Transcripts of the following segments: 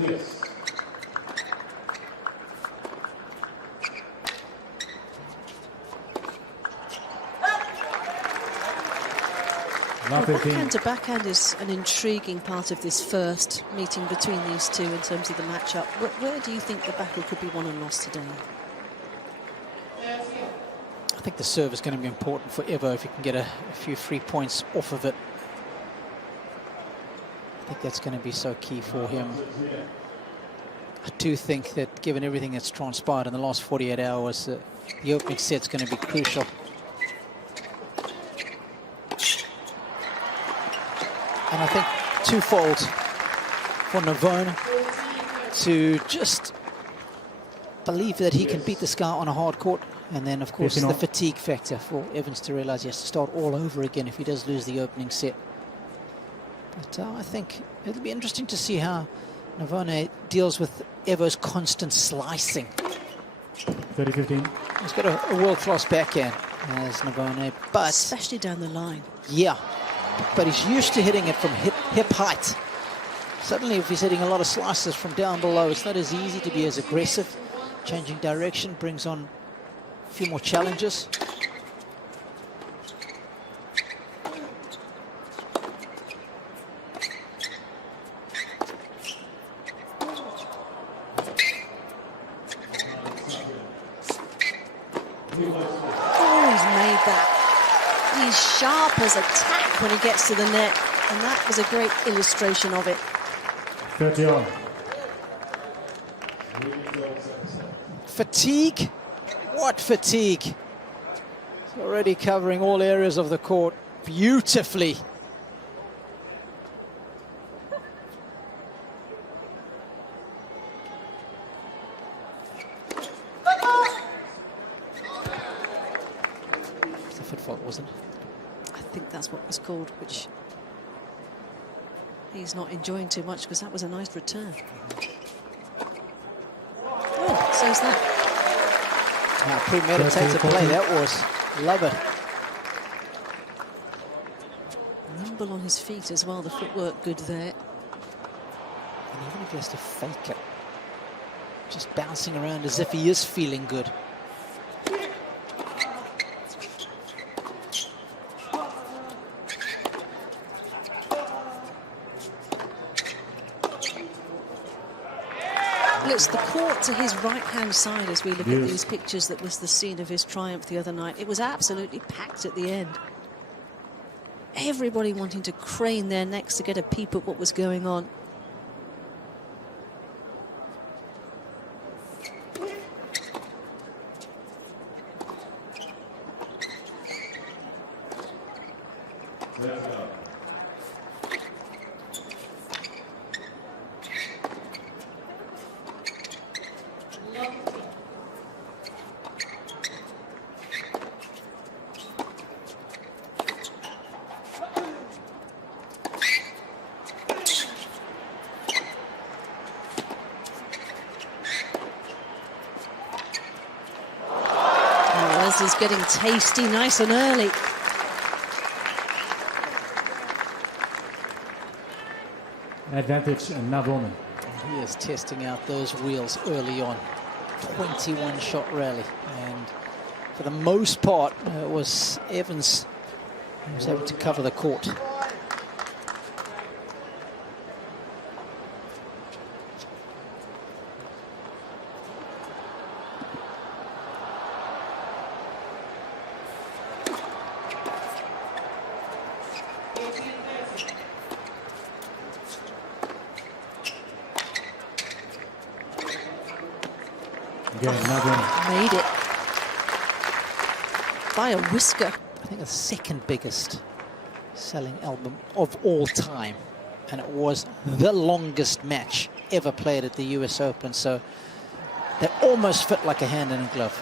Yes. Well, backhand to backhand is an intriguing part of this first meeting between these two in terms of the matchup. Where do you think the battle could be won and lost today? I think the serve is going to be important for Evo if he can get a few free points off of it. I think that's going to be so key for him. I do think that given everything that's transpired in the last 48 hours, the opening set's going to be crucial. And I think twofold for Navone to just believe that he can beat this guy on a hard court. And then, of course, the fatigue factor for Evans to realize he has to start all over again if he does lose the opening set. But I think it'll be interesting to see how Navone deals with Evo's constant slicing. 30-15. He's got a world-class backhand as Navone, but... especially down the line. Yeah, but he's used to hitting it from hip height. Suddenly, if he's hitting a lot of slices from down below, it's not as easy to be as aggressive. Changing direction brings on a few more challenges. Oh, he's made that. He's sharp as a tack when he gets to the net, and that was a great illustration of it. 30-on. Fatigue? What fatigue? It's already covering all areas of the court beautifully. It's a foot fault, wasn't it? I think that's what was called, which he's not enjoying too much because that was a nice return. Oh, so's that. Now, premeditated play that was. Love it. Nimble on his feet as well, the footwork good there. And even if he has to fake it, just bouncing around as if he is feeling good. Looks the court to his right-hand side as we look at these pictures. That was the scene of his triumph the other night. It was absolutely packed at the end. Everybody wanting to crane their necks to get a peep at what was going on. Is getting tasty nice and early. Advantage Navone. He is testing out those wheels early on. 21 shot rally, and for the most part it was Evans who was able to cover the court. Made it by a whisker. I think the second biggest selling album of all time, and it was the longest match ever played at the US Open, so they almost fit like a hand in a glove.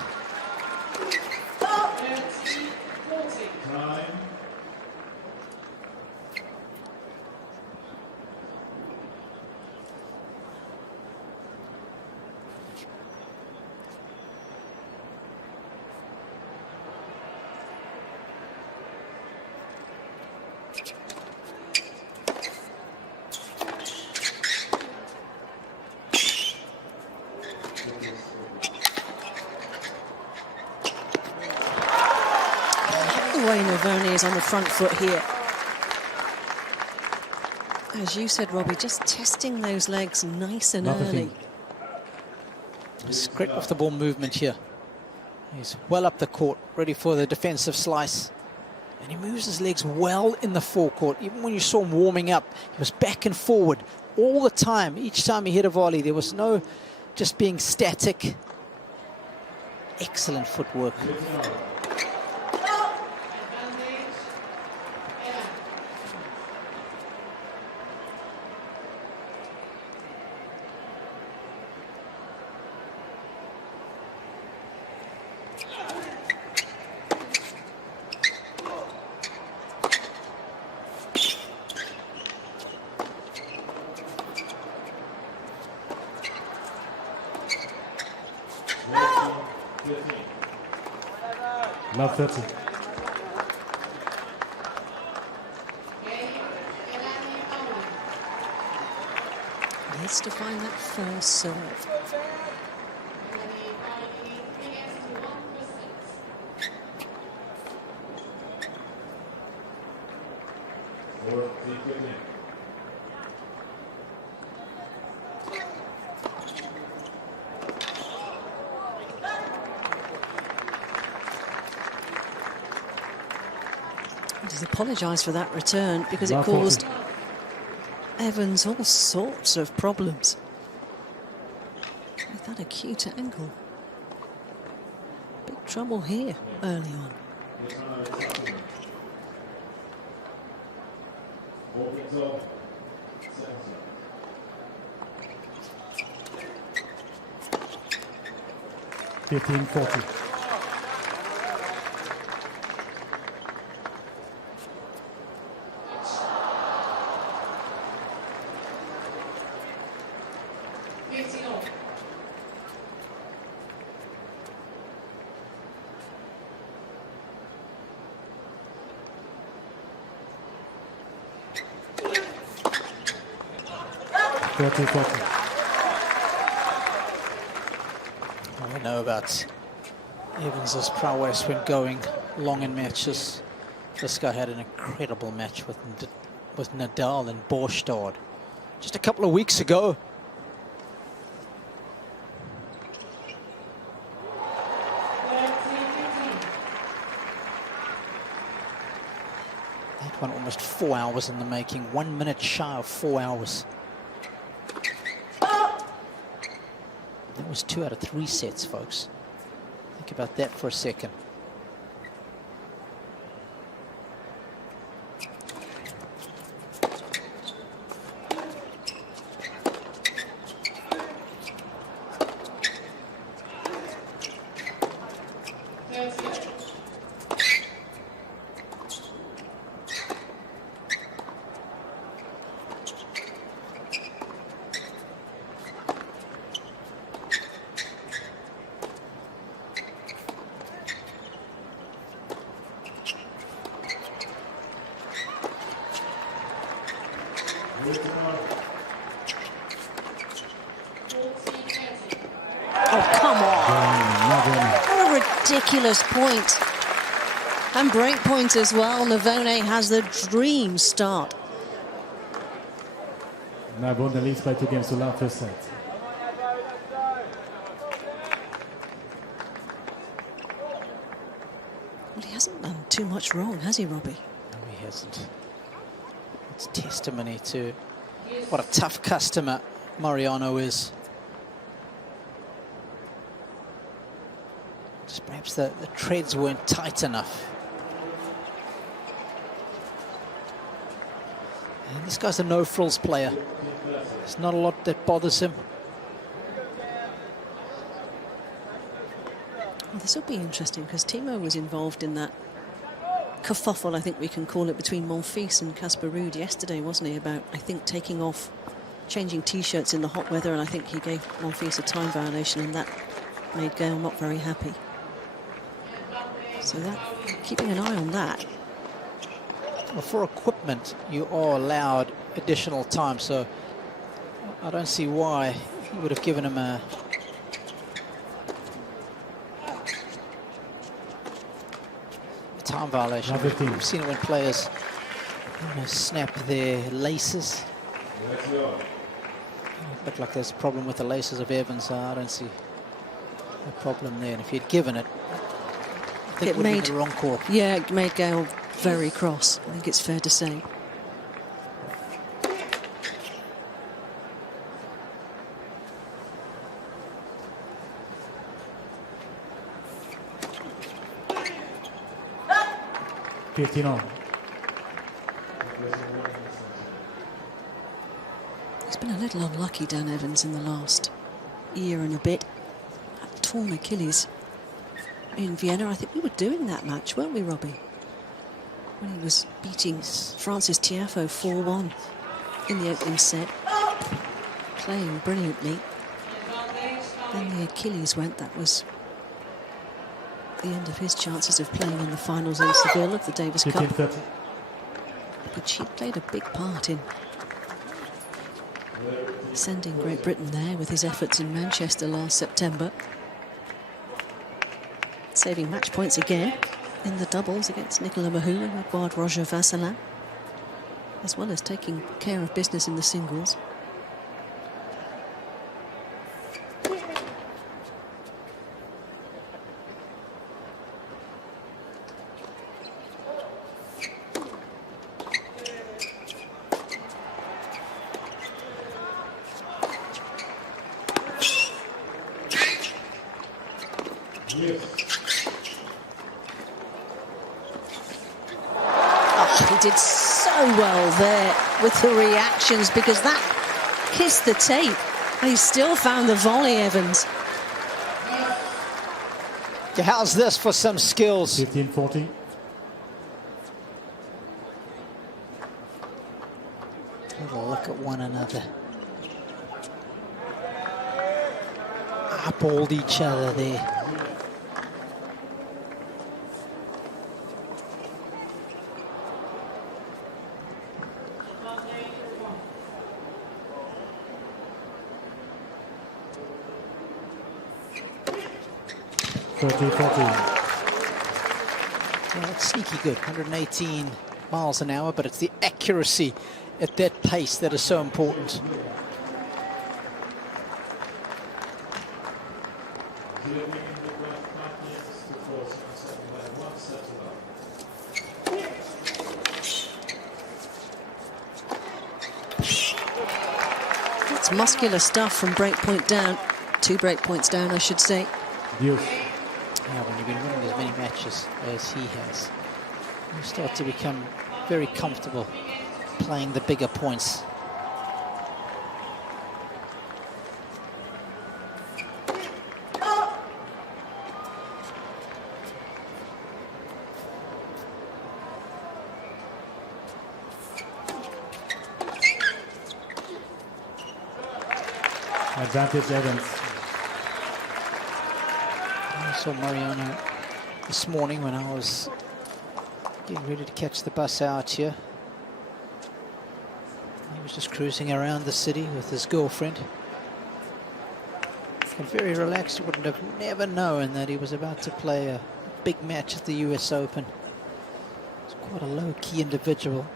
way Navone is on the front foot here. As you said, Robbie, just testing those legs nice and early. Just great off the ball movement here. He's well up the court, ready for the defensive slice. And he moves his legs well in the forecourt. Even when you saw him warming up, he was back and forward all the time. Each time he hit a volley, there was no just being static. Excellent footwork. Love 30. Needs to find that first serve. He's apologised for that return because it caused Evans all sorts of problems with that acute angle. Big trouble here early on. $15-40. We know about Evans' prowess when going long in matches. This guy had an incredible match with Nadal in Borstad just a couple of weeks ago. That one almost 4 hours in the making, 1 minute shy of 4 hours. That was 2 out of 3 sets, folks. Think about that for a second. Oh, come on. What a ridiculous point. And break point as well. Navone has the dream start. Navone leads by 2 games to love first set. Well, he hasn't done too much wrong, has he, Robbie? No, he hasn't. It's testimony to what a tough customer Mariano is. Just perhaps the treads weren't tight enough. And this guy's a no-frills player. There's not a lot that bothers him. Well, this will be interesting because Timo was involved in that kerfuffle, I think we can call it, between Monfils and Casper Ruud yesterday, wasn't he? About, I think, taking off, changing T-shirts in the hot weather, and I think he gave Monfils a time violation, and that made Gael not very happy. So that, keeping an eye on that. Well, for equipment, you are allowed additional time, so I don't see why he would have given him a time violation. Number 15. We've seen it when players snap their laces. Looked like there's a problem with the laces of Evans. I don't see a problem there. And if he'd given it, I think it would have been the wrong call. Yeah, it made Gale very cross. I think it's fair to say. On. He's been a little unlucky, Dan Evans, in the last year and a bit. That torn Achilles in Vienna. I think we were doing that match, weren't we, Robbie? When he was beating Francis Tiafoe 4-1 in the opening set. Playing brilliantly. Then the Achilles went. That was the end of his chances of playing in the finals in Seville of the Davis Cup. 15-30. But she played a big part in sending Great Britain there with his efforts in Manchester last September. Saving match points again in the doubles against Nicolas Mahut and Edouard Roger Vasselin, as well as taking care of business in the singles. He did so well there with the reactions, because that kissed the tape. And he still found the volley, Evans. Yeah, how's this for some skills? 15-40. Have a look at one another. Eyeballed each other there. Well, it's sneaky good, 118 miles an hour, but it's the accuracy at that pace that is so important. It's muscular stuff from breakpoint down. 2 breakpoints down, I should say. Yes. Yeah, when you've been winning as many matches as he has, you start to become very comfortable playing the bigger points. Advantage Evans. I saw Mariano this morning when I was getting ready to catch the bus out here. He was just cruising around the city with his girlfriend. And very relaxed. Wouldn't have never known that he was about to play a big match at the US Open. He's quite a low-key individual.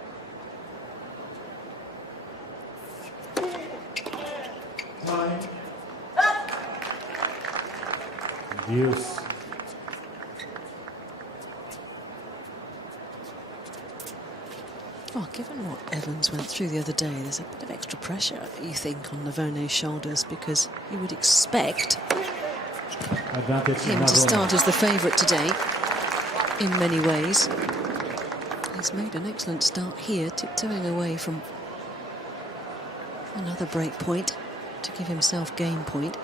Deuce. Well, given what Evans went through the other day, there's a bit of extra pressure, you think, on Navone's shoulders, because you would expect him to start as the favourite today in many ways. He's made an excellent start here, tiptoeing away from another break point to give himself game point.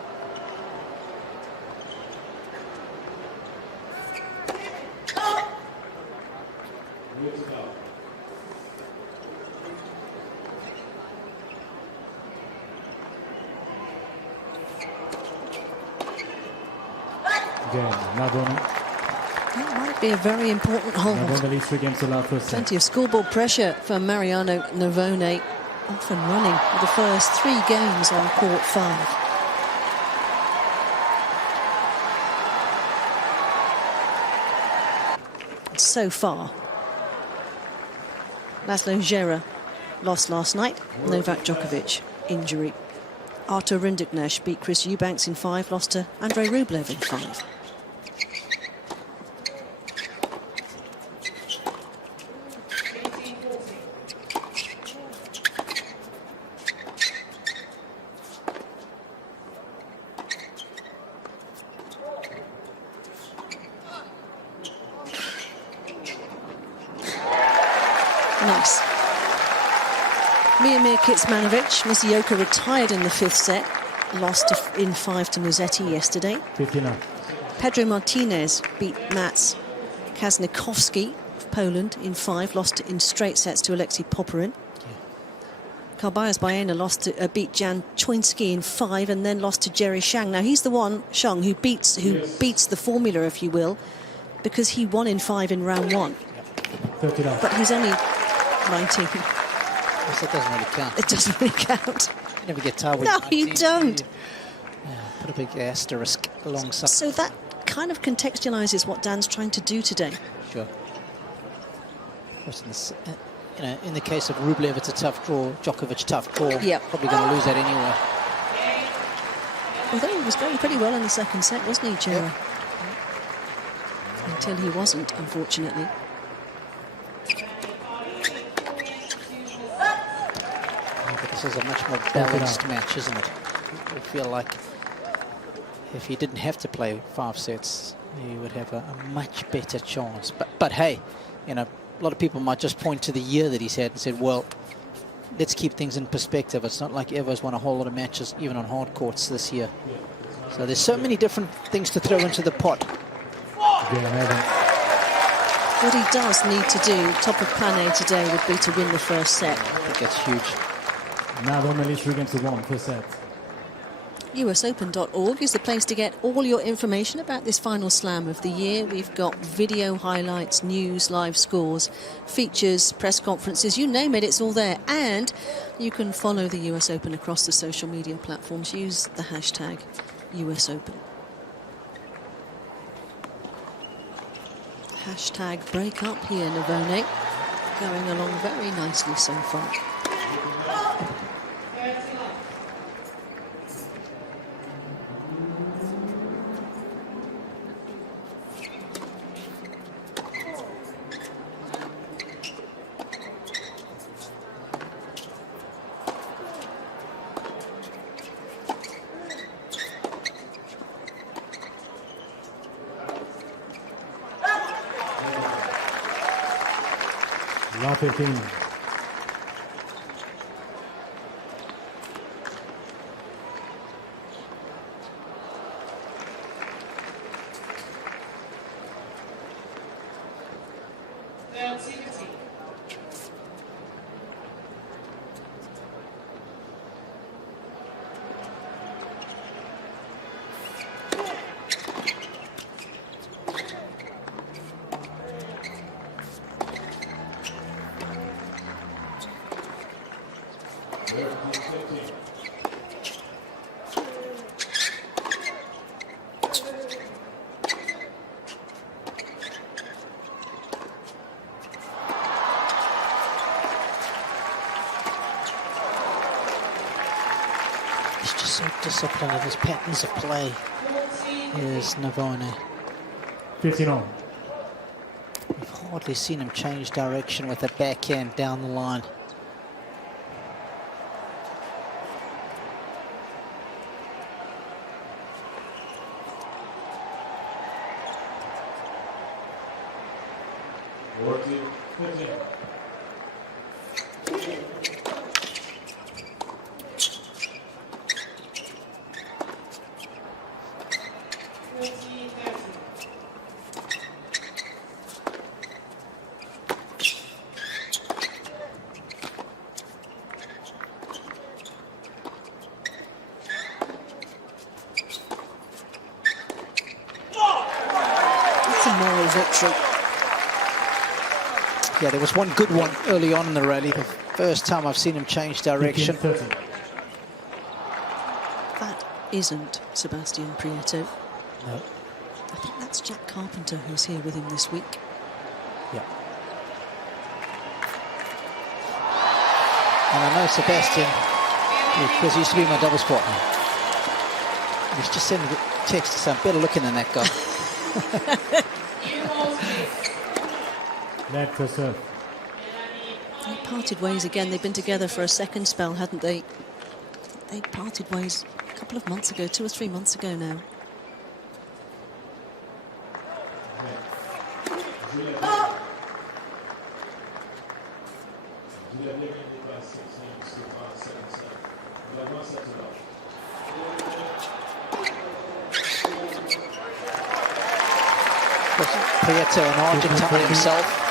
Navone. That might be a very important hold. Navone leads 3 games to love first set. Plenty of scoreboard pressure for Mariano Navone, off and running for the first 3 games on court 5. so far. Laszlo Djere lost last night. Novak Djokovic, injury. Artur Rinderknecht beat Chris Eubanks in 5, lost to Andrei Rublev in 5. Nice. Miomir Kitsmanovic, Nishioka retired in the 5th set, lost in 5 to Musetti yesterday. 59. Pedro Martinez beat Mats Kaznikowski of Poland in 5, lost in straight sets to Alexei Popyrin. Carballes Baena beat Jan Choinski in 5 and then lost to Jerry Shang. Now he's the one, Shang, who beats the formula, if you will, because he won in 5 in round 1. 39. But he's only 19. Yes, it doesn't really count. It doesn't really count. You never get tired with No, 19, you don't. Yeah, put a big asterisk alongside. So that kind of contextualises what Dan's trying to do today. Sure. Of course, in the case of Rublev, it's a tough draw. Djokovic, tough draw. Yeah. Probably going to lose that anyway. Although he was going pretty well in the 2nd set, wasn't he, Djere? Until he wasn't, unfortunately. But this is a much more balanced match, isn't it? I feel like if he didn't have to play 5 sets, he would have a much better chance. But hey, you know, a lot of people might just point to the year that he's had and said, well, let's keep things in perspective. It's not like Evo's won a whole lot of matches, even on hard courts this year. So there's so many different things to throw into the pot. What he does need to do, top of plan A today, would be to win the 1st set. I think that's huge. Navone 3 games to 1, 1st set. USOpen.org is the place to get all your information about this final slam of the year. We've got video highlights, news, live scores, features, press conferences, you name it, it's all there. And you can follow the US Open across the social media platforms. Use the hashtag US Open. Hashtag break up here, Navone. Going along very nicely so far. La 15. He's just so disciplined in his patterns of play. Here's Navone. 15 on. We've hardly seen him change direction with a backhand down the line. Victory. Yeah, there was one good one early on in the rally. The first time I've seen him change direction. 15, That isn't Sebastian Prieto. No. I think that's Jack Carpenter who's here with him this week. Yeah. And I know Sebastian, because he used to be my doubles partner. He's just sending a text to say, I'm better looking than that guy. Net for serve. They parted ways again. They've been together for a second spell, hadn't they? They parted ways a couple of months ago, 2 or 3 months ago now. Prieto, an Argentine himself.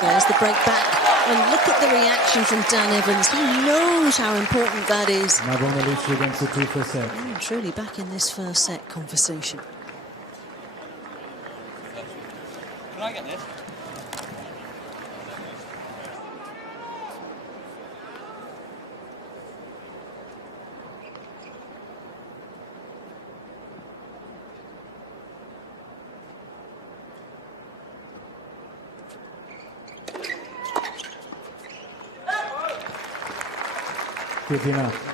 There's the break back. And look at the reaction from Dan Evans. He knows how important that is. Navone leads 3 games to 2 first set. Truly back in this first set conversation. Can I get this? Good enough.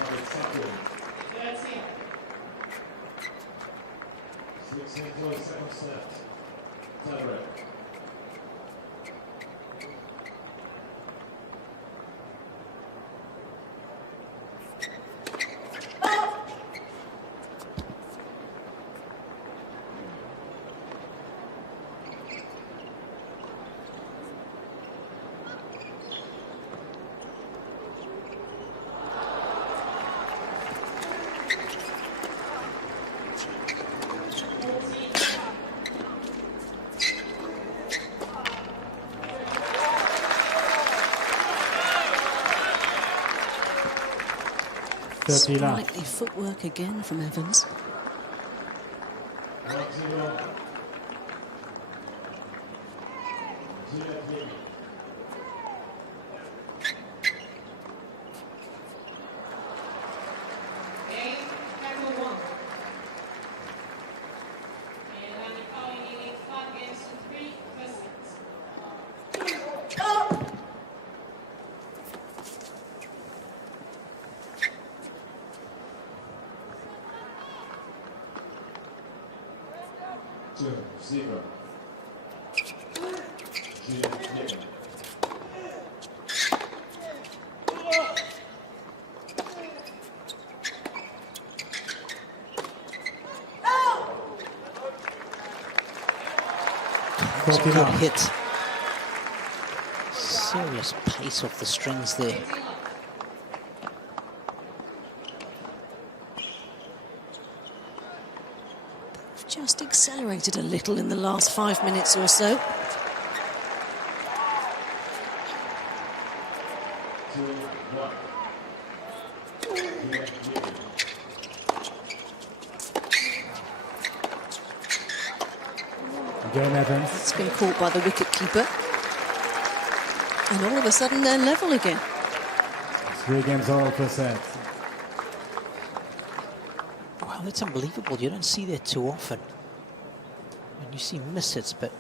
Sprightly footwork again from Evans. That's a good hit. Serious pace off the strings there. Just accelerated a little in the last 5 minutes or so. Again, Evans. It's been caught by the wicket-keeper. And all of a sudden they're level again. 3 games all per set. Wow, that's unbelievable. You don't see that too often. And you see miss-hits, but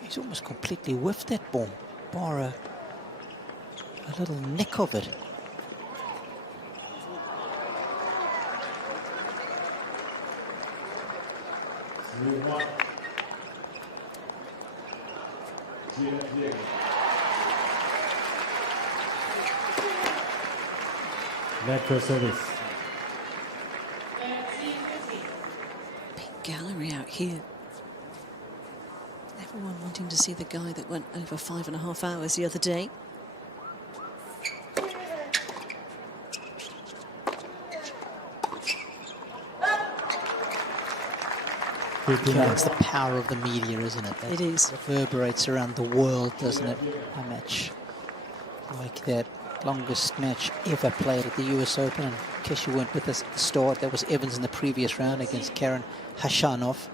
he's almost completely whiffed that ball, bar a little nick of it. Net for service. Big gallery out here. Everyone wanting to see the guy that went over 5.5 hours the other day. 15 Yeah, off. it's the power of the media, isn't it? That It is. reverberates around the world, doesn't it? A match like that. Longest match ever played at the US Open. And in case you weren't with us at the start, that was Evans in the previous round against Karen Khachanov.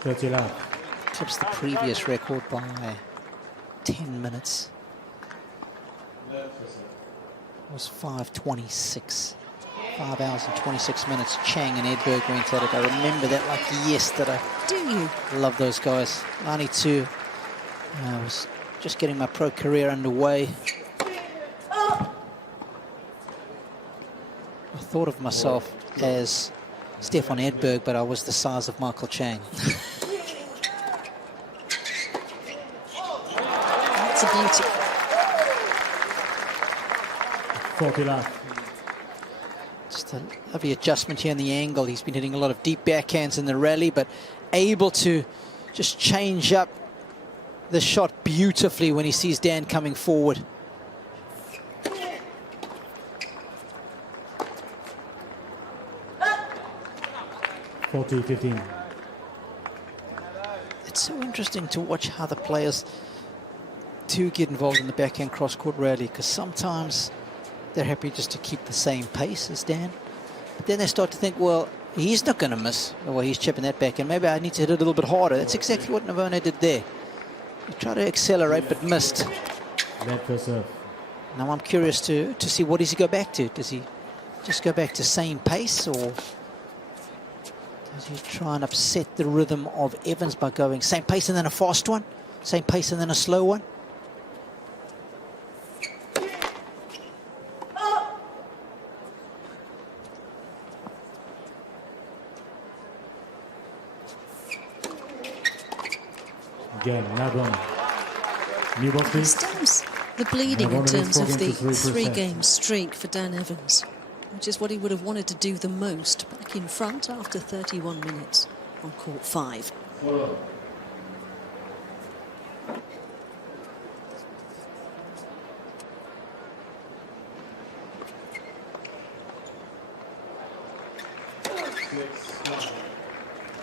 30 love. Tips the previous record by 10 minutes. It was 5:26. 5 hours and 26 minutes. Chang and Edberg went at it. I remember that like yesterday. Do you? Love those guys. 92. I was just getting my pro career underway. I thought of myself as Stefan Edberg, but I was the size of Michael Chang. That's a beauty. 40 love. Just a lovely adjustment here in the angle. He's been hitting a lot of deep backhands in the rally, but able to just change up the shot beautifully when he sees Dan coming forward. (40-15). It's so interesting to watch how the players do get involved in the backhand cross-court rally, because sometimes they're happy just to keep the same pace as Dan. But then they start to think, well, he's not going to miss. Well, he's chipping that back, and maybe I need to hit it a little bit harder. That's exactly what Navone did there. He tried to accelerate, but missed. Net for serve. Now I'm curious to see, what does he go back to? Does he just go back to same pace, or does he try and upset the rhythm of Evans by going same pace and then a fast one? Same pace and then a slow one? Again, Navone. New ball, It please. stems the bleeding in Navone terms of the leads 4 games to 3%. 3-game streak for Dan Evans, which is what he would have wanted to do the most, back in front after 31 minutes on court 5.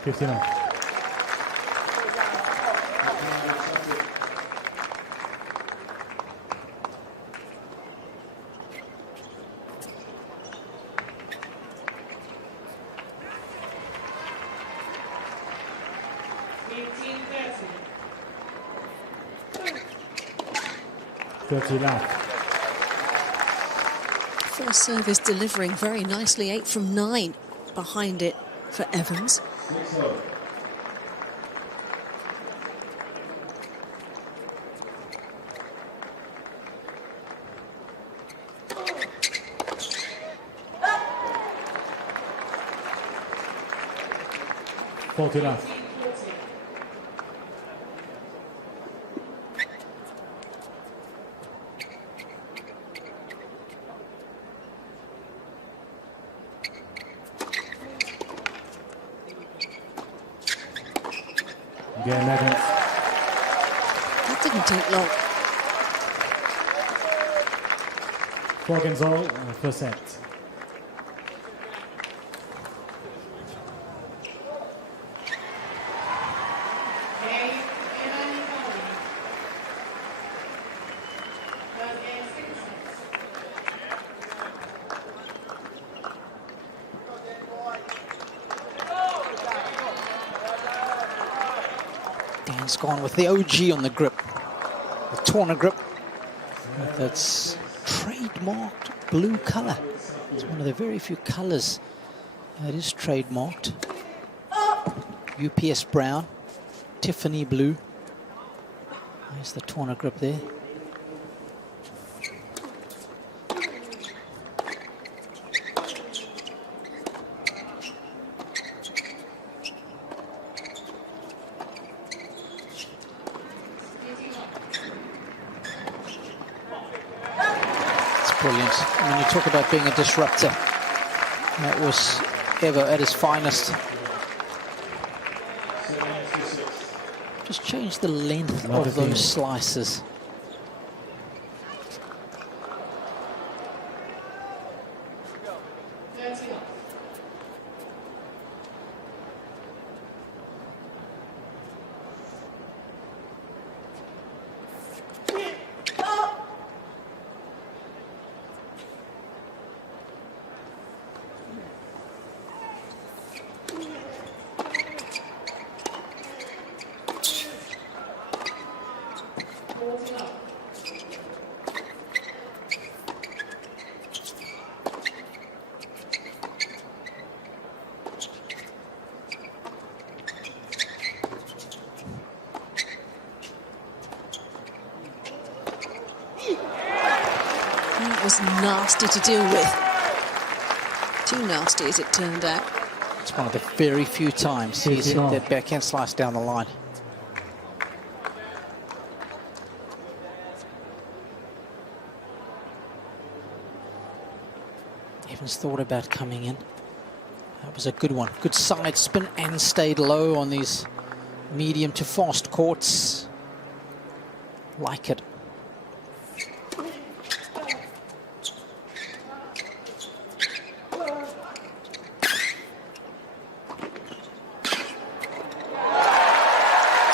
(15 off). (30 love). First service delivering very nicely, 8 from 9 behind it for Evans. (40 love). Again, Evans. That didn't take long. 4 games all, first set. Dan's gone with the OG on the grip, the Torna grip. That's trademarked blue color. It's one of the very few colors that is trademarked. UPS brown, Tiffany blue. There's the Torna grip there. Brilliant. When you talk about being a disruptor, that was ever at his finest. Just change the length of those slices. nasty to deal with. Too nasty, as it turned out. It's one of the very few times he's hit that backhand slice down the line. Evans thought about coming in. That was a good one. Good side spin and stayed low on these medium to fast courts. Like it.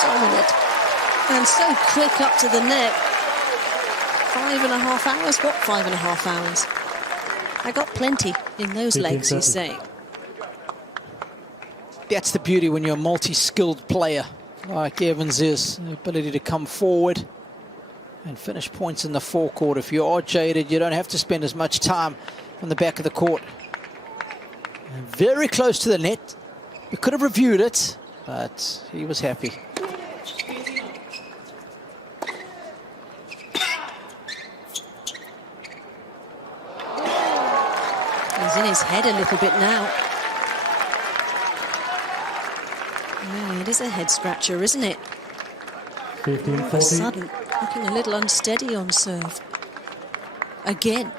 Dominant. And so quick up to the net. 5.5 hours? What 5.5 hours? I got plenty in those legs, he's saying. That's the beauty when you're a multi-skilled player like Evans is. The ability to come forward and finish points in the forecourt. If you are jaded, you don't have to spend as much time on the back of the court. And very close to the net. We could have reviewed it, but he was happy. He's in his head a little bit now. Yeah, it is a head scratcher, isn't it? 15-40. All of a sudden, looking a little unsteady on serve. Again.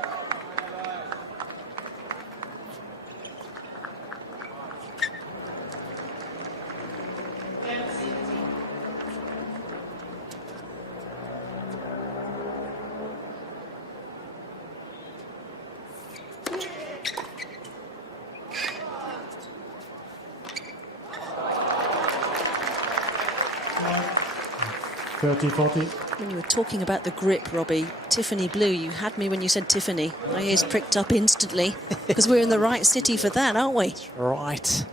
When you were talking about the grip, Robbie, Tiffany Blue, you had me when you said Tiffany. My ears pricked up instantly, because we're in the right city for that, aren't we? Right.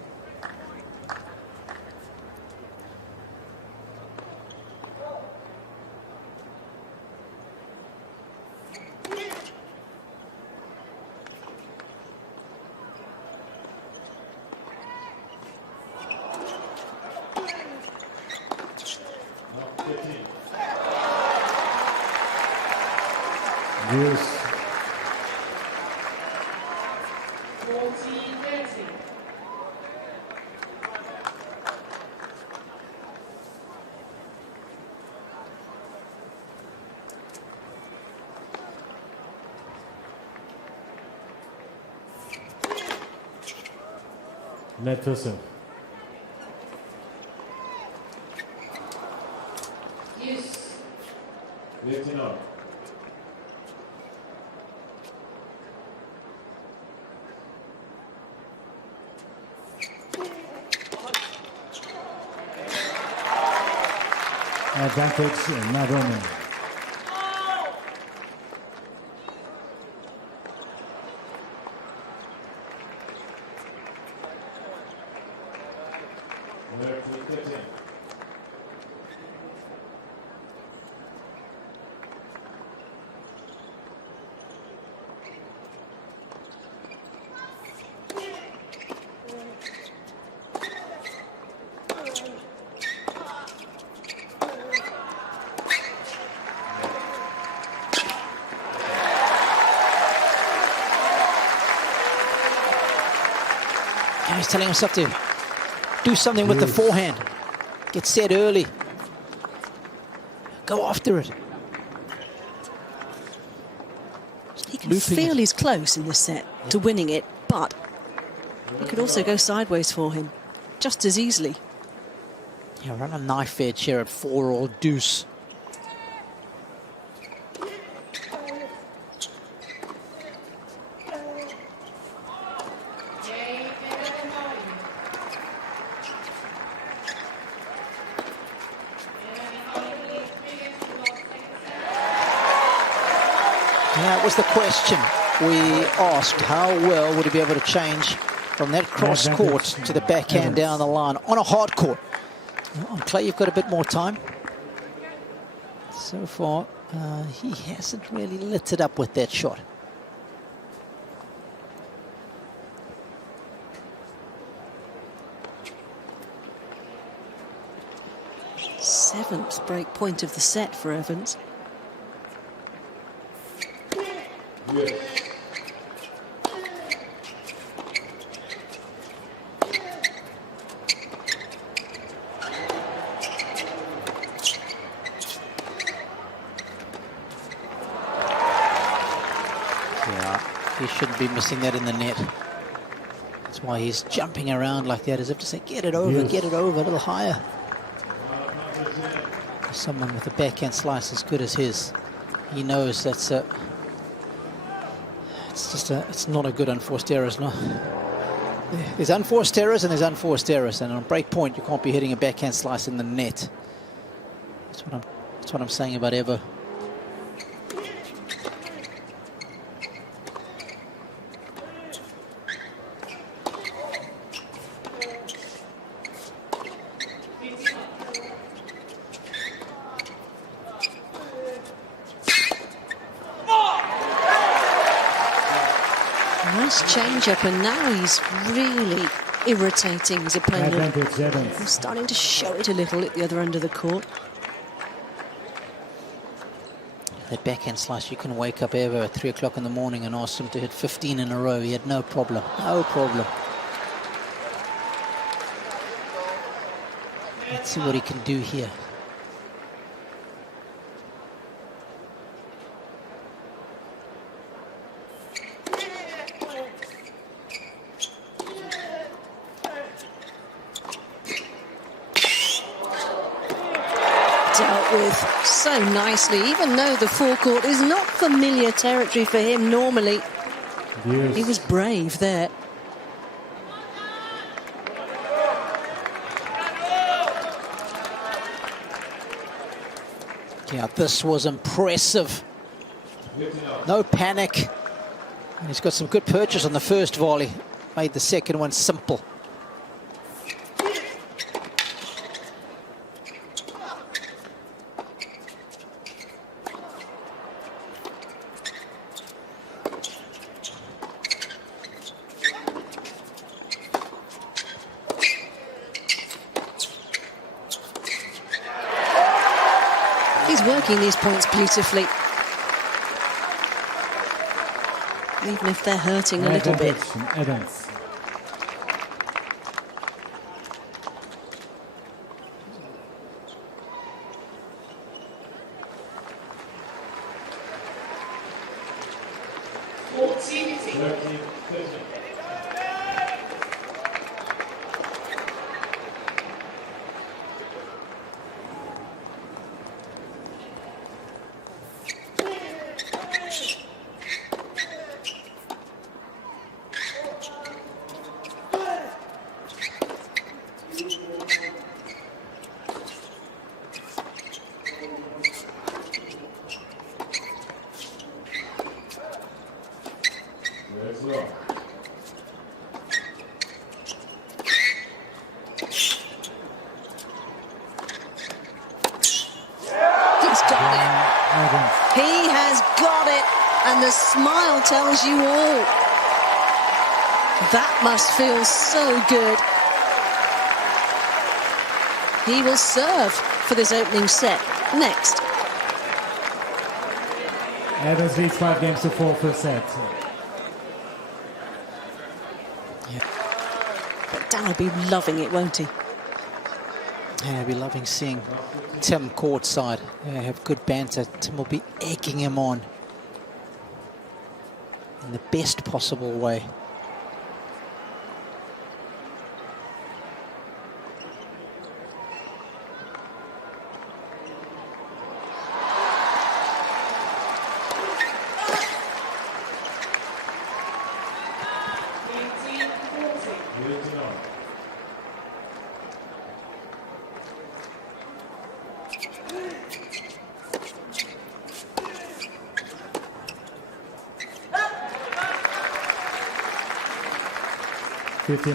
Yes. Net person. Yes. Lifting up. Advantage Navone. He's telling himself to do something with the forehand. Get set early. Go after it. He can feel he's close in this set to winning it, but it could also go sideways for him just as easily. Yeah, run a knife edge here at 4 or deuce. That was the question we asked. How well would he be able to change from that cross court to the backhand down the line on a hard court? On clay, you've got a bit more time. So far, he hasn't really lit it up with that shot. Seventh break point of the set for Evans. Yes. He shouldn't be missing that in the net. That's why he's jumping around like that, as if to say, get it over, get it over, a little higher. For someone with a backhand slice as good as his, he knows that's a... It's not a good unforced errors, no. There's unforced errors and there's unforced errors, and on break point you can't be hitting a backhand slice in the net. That's what I'm saying about Evo. Nice change-up, and now he's really irritating his opponent. Advantage, Evans. He's starting to show it a little at the other end of the court. That backhand slice, you can wake up Evo at 3 o'clock in the morning and ask him to hit 15 in a row. He had no problem. No problem. Let's see what he can do here. Dealt with so nicely, even though the forecourt is not familiar territory for him normally. Yes. He was brave there. Yeah, this was impressive. No panic. And he's got some good purchase on the first volley. Made the second one simple. He's working these points beautifully. Even if they're hurting a little bit. Evans. He has got it, and the smile tells you all. That must feel so good. He will serve for this opening set next. Evans leads 5 games to 4 first set. Yeah. But Dan will be loving it, won't he? Yeah, I'll be loving seeing Tim courtside. Yeah, have good banter. Tim will be egging him on in the best possible way.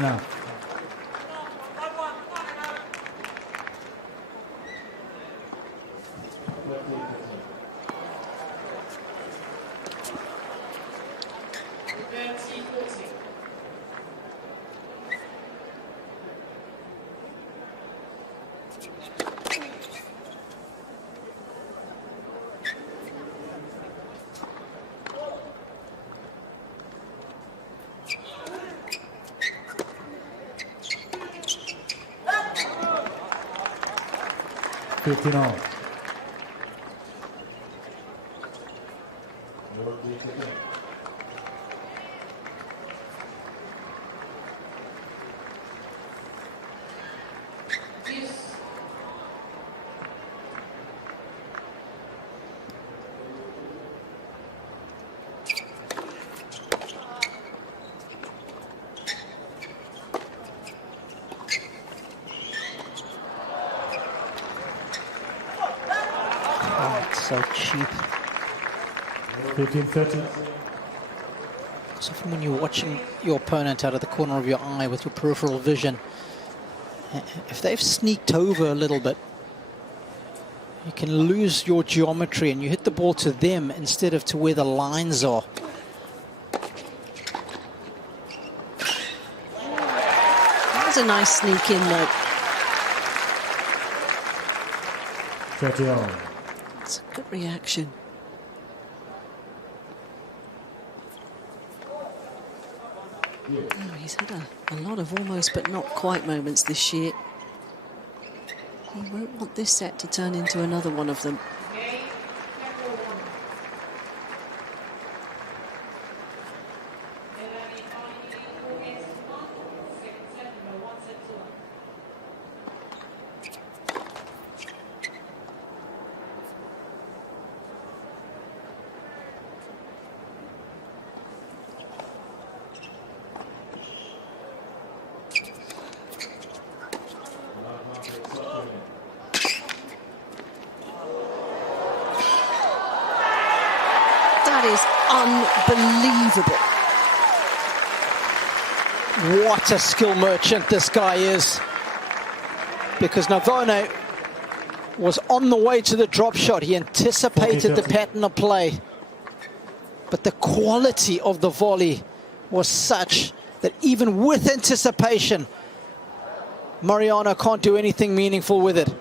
Now. All. so cheap. 15-13. So often when you're watching your opponent out of the corner of your eye with your peripheral vision, if they've sneaked over a little bit, you can lose your geometry and you hit the ball to them instead of to where the lines are. That was a nice sneak in though. 30-all. It's a good reaction. Oh, he's had a lot of almost but not quite moments this year. He won't want this set to turn into another one of them. Unbelievable. What a skill merchant this guy is. Because Navone was on the way to the drop shot. He anticipated the pattern of play. But the quality of the volley was such that even with anticipation, Mariano can't do anything meaningful with it.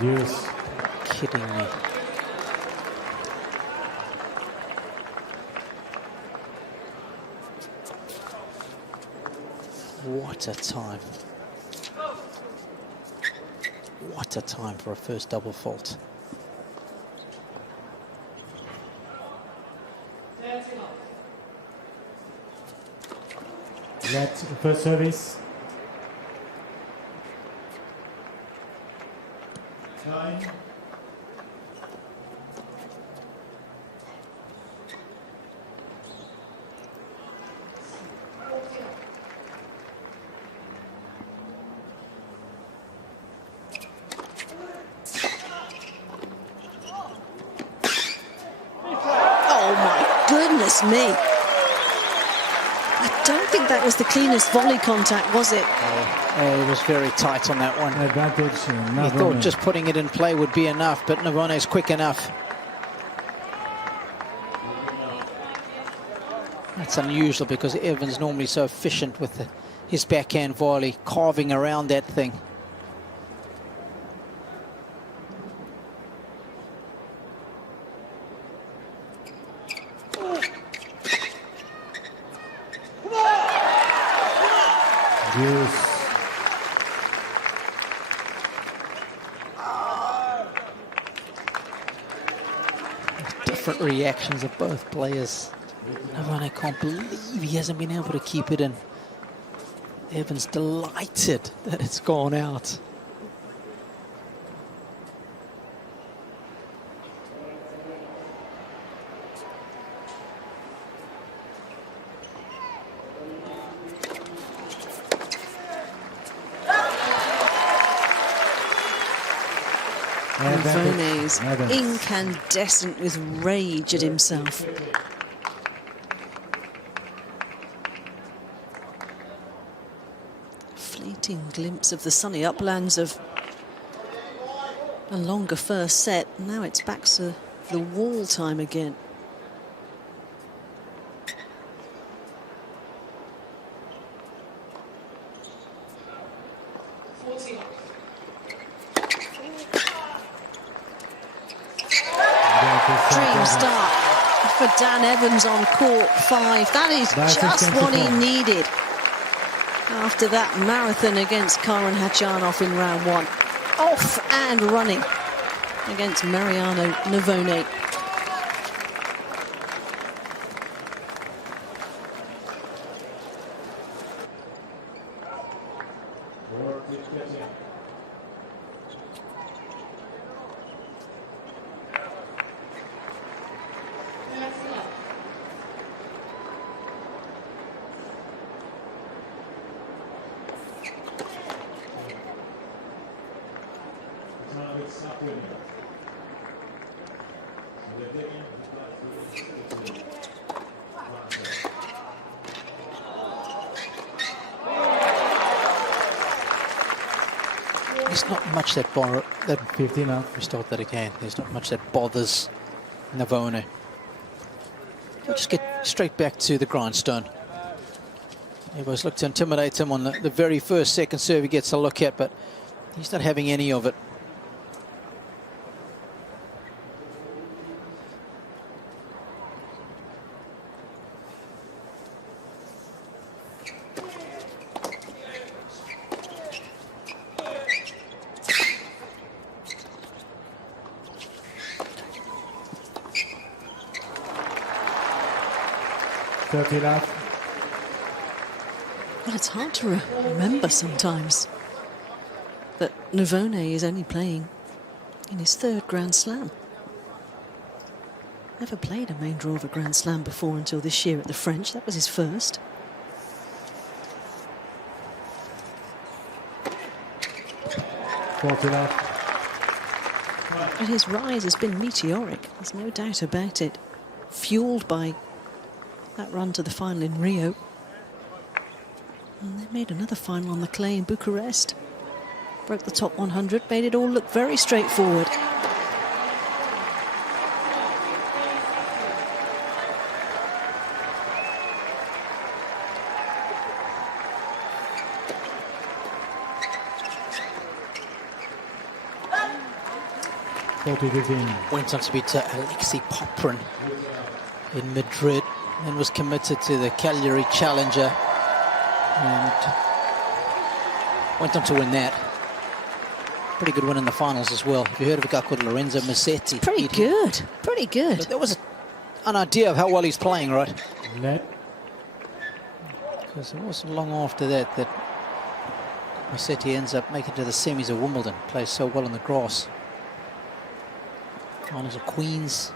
Deuce. Kidding me. What a time. What a time for a first double fault. Let first service. Time. Oh my goodness me. I don't think that was the cleanest volley contact, was it? Oh, it was very tight on that one. Advantage. He thought just putting it in play would be enough, but Navone's quick enough. That's unusual because Evans normally so efficient with his backhand volley, carving around that thing. Deuce. Different reactions of both players. Navone can't believe he hasn't been able to keep it in. Evans delighted that it's gone out. Navone's incandescent with rage at himself. Fleeting glimpse of the sunny uplands of a longer first set. Now it's back to the wall time again. Dream start. for Dan Evans on court 5. That is just what he needed after that marathon against Karen Khachanov in round 1. Off and running against Mariano Navone. There's not much that 15 up. we start that again. There's not much that bothers Navone. He'll just get straight back to the grindstone. He always looked to intimidate him on the very first second serve he gets a look at, but he's not having any of it. Well, it's hard to remember sometimes that Navone is only playing in his 3rd Grand Slam. Never played a main draw of a Grand Slam before until this year at the French. That was his first. And his rise has been meteoric, there's no doubt about it. Fueled by that run to the final in Rio. And they made another final on the clay in Bucharest. Broke the top 100, made it all look very straightforward. Went on to beat Alexei Poprin in Madrid and was committed to the Cagliari Challenger and went on to win that. Pretty good win in the finals as well. Have you heard of a guy called Lorenzo Musetti? Pretty good, pretty good. But there was an idea of how well he's playing, right? Net. Because it wasn't long after that that Musetti ends up making it to the semis of Wimbledon. Plays so well in the grass. Finals of Queens.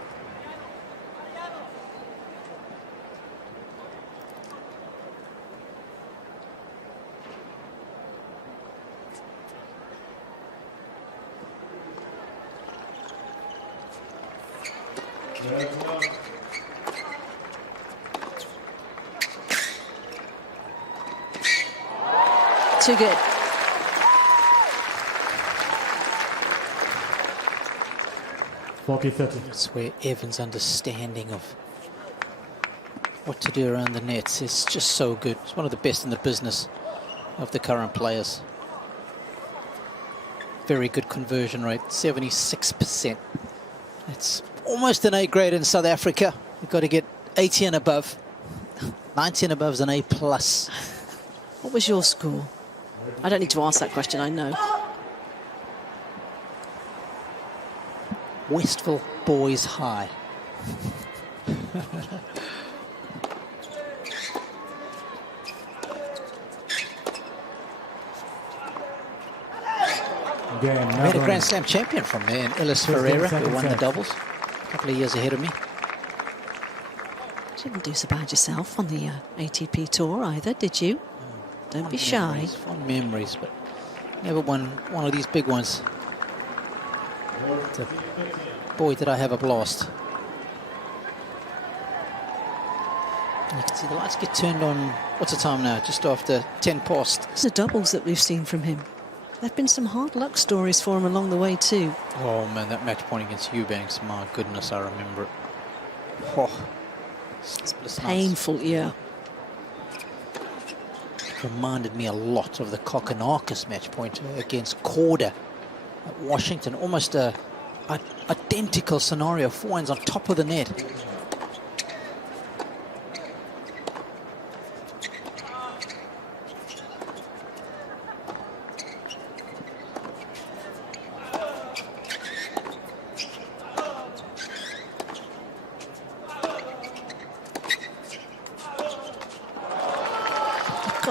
Too good. That's where Evans' understanding of what to do around the nets is just so good. He's one of the best in the business of the current players. Very good conversion rate, 76%. It's almost an A grade in South Africa. You've got to get 80 and above. 90 and above is an A+. What was your score? I don't need to ask that question, I know. Westville Boys High. We had a Grand Slam champion from there, and Ellis Ferreira, who won the doubles a couple of years ahead of me. Didn't do so bad yourself on the ATP tour either, did you? Don't be shy. Fond memories, but never won one of these big ones. But, boy, did I have a blast. You can see the lights get turned on. What's the time now? Just after 10 past. It's the doubles that we've seen from him. There have been some hard luck stories for him along the way too. Oh man, that match point against Eubanks, my goodness, I remember it. Oh, painful, yeah. It reminded me a lot of the Kokkinakis match point against Korda at Washington. Almost a identical scenario, forehands on top of the net.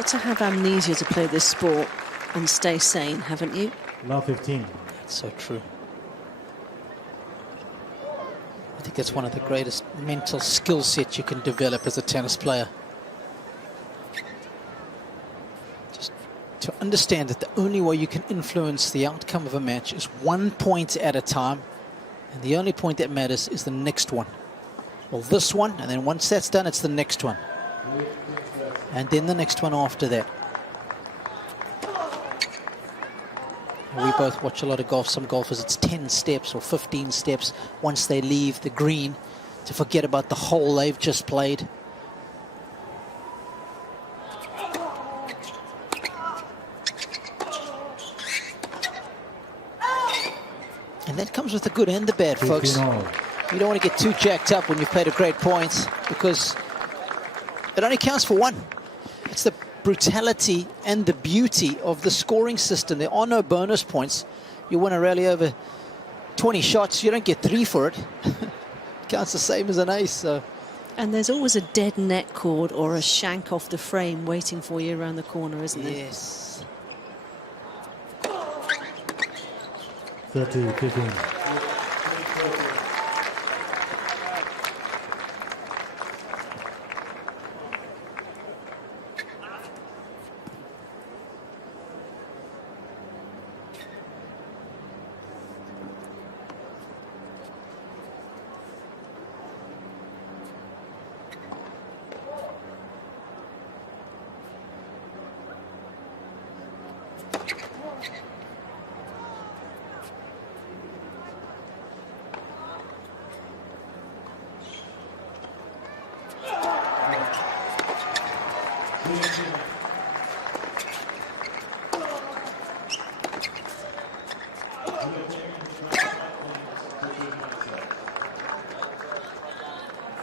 got to have amnesia to play this sport and stay sane, haven't you? Love 15. That's so true. I think that's one of the greatest mental skill sets you can develop as a tennis player. Just to understand that the only way you can influence the outcome of a match is 1 point at a time, and the only point that matters is the next one. Well, this one, and then once that's done, it's the next one. And then the next one after that. We both watch a lot of golf. Some golfers, it's 10 steps or 15 steps once they leave the green to forget about the hole they've just played. And that comes with the good and the bad, folks. You don't want to get too jacked up when you've played a great point, because it only counts for one. It's the brutality and the beauty of the scoring system. There are no bonus points. You win a rally over 20 shots, you don't get 3 for it. It counts the same as an ace. So. And there's always a dead net cord or a shank off the frame waiting for you around the corner, isn't there? Yes. 30-15.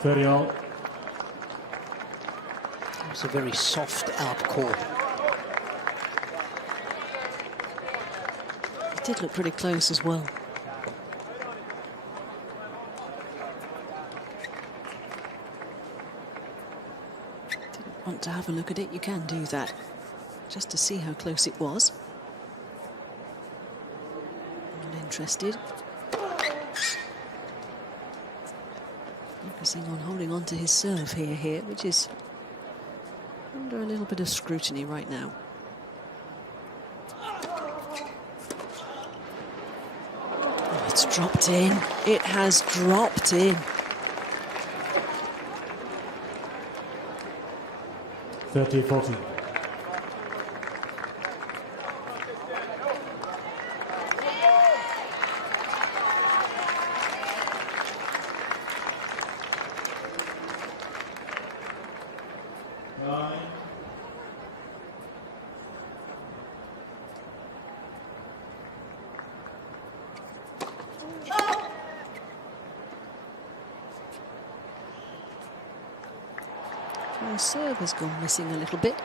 It was a very soft out call. It did look pretty close as well. Didn't want to have a look at it. You can do that just to see how close it was. Not interested. Focusing on holding on to his serve here, which is under a little bit of scrutiny right now. Oh, it's dropped in. It has dropped in. 30-40. My serve has gone missing a little bit.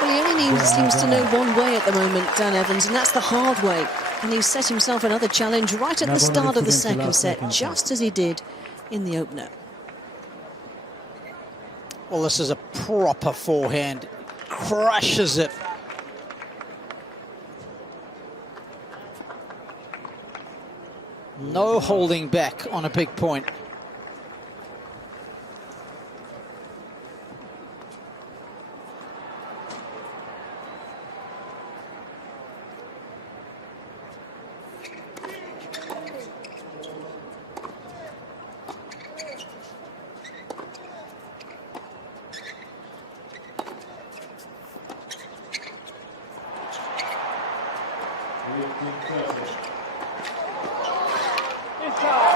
Well, he only seems to know one way at the moment, Dan Evans, and that's the hard way. And he's set himself another challenge right at the start of the second set, just as he did in the opener. Well, this is a proper forehand. Crushes it. No holding back on a big point.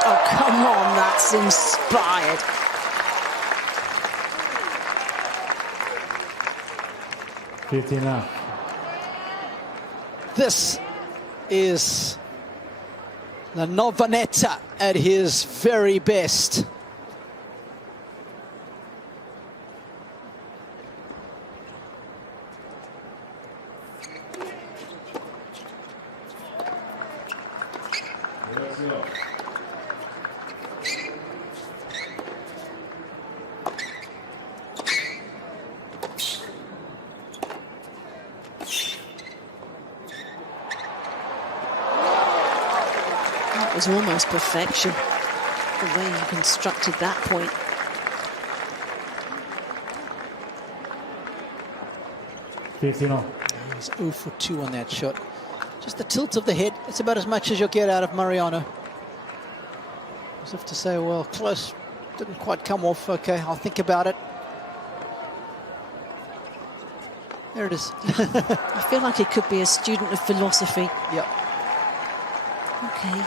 Oh, come on, that's inspired. This is the Navone at his very best. That was almost perfection, the way you constructed that point. He's 0 for 2 on that shot. Just the tilt of the head. It's about as much as you'll get out of Mariano. As if to say, well, close. Didn't quite come off. Okay, I'll think about it. There it is. I feel like he could be a student of philosophy. Yep. Okay.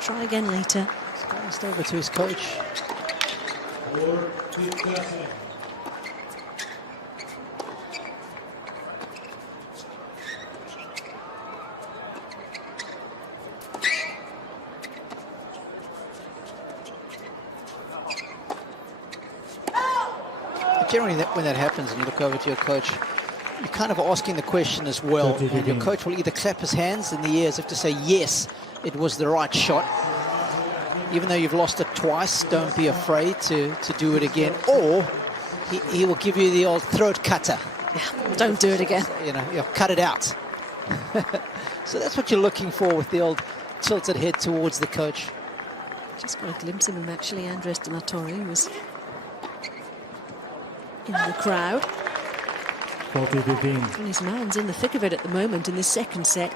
Try again later. He's glanced over to his coach. Generally, when that happens and you look over to your coach, you're kind of asking the question as well. And your coach will either clap his hands in the air as if to say, yes, it was the right shot. Even though you've lost it twice, don't be afraid to do it again. Or he will give you the old throat cutter. Yeah, don't do it again. You know, cut it out. So that's what you're looking for with the old tilted head towards the coach. Just got a glimpse of him, actually. Andres de la Torre was in the crowd. 40-15. And his man's in the thick of it at the moment in the second set.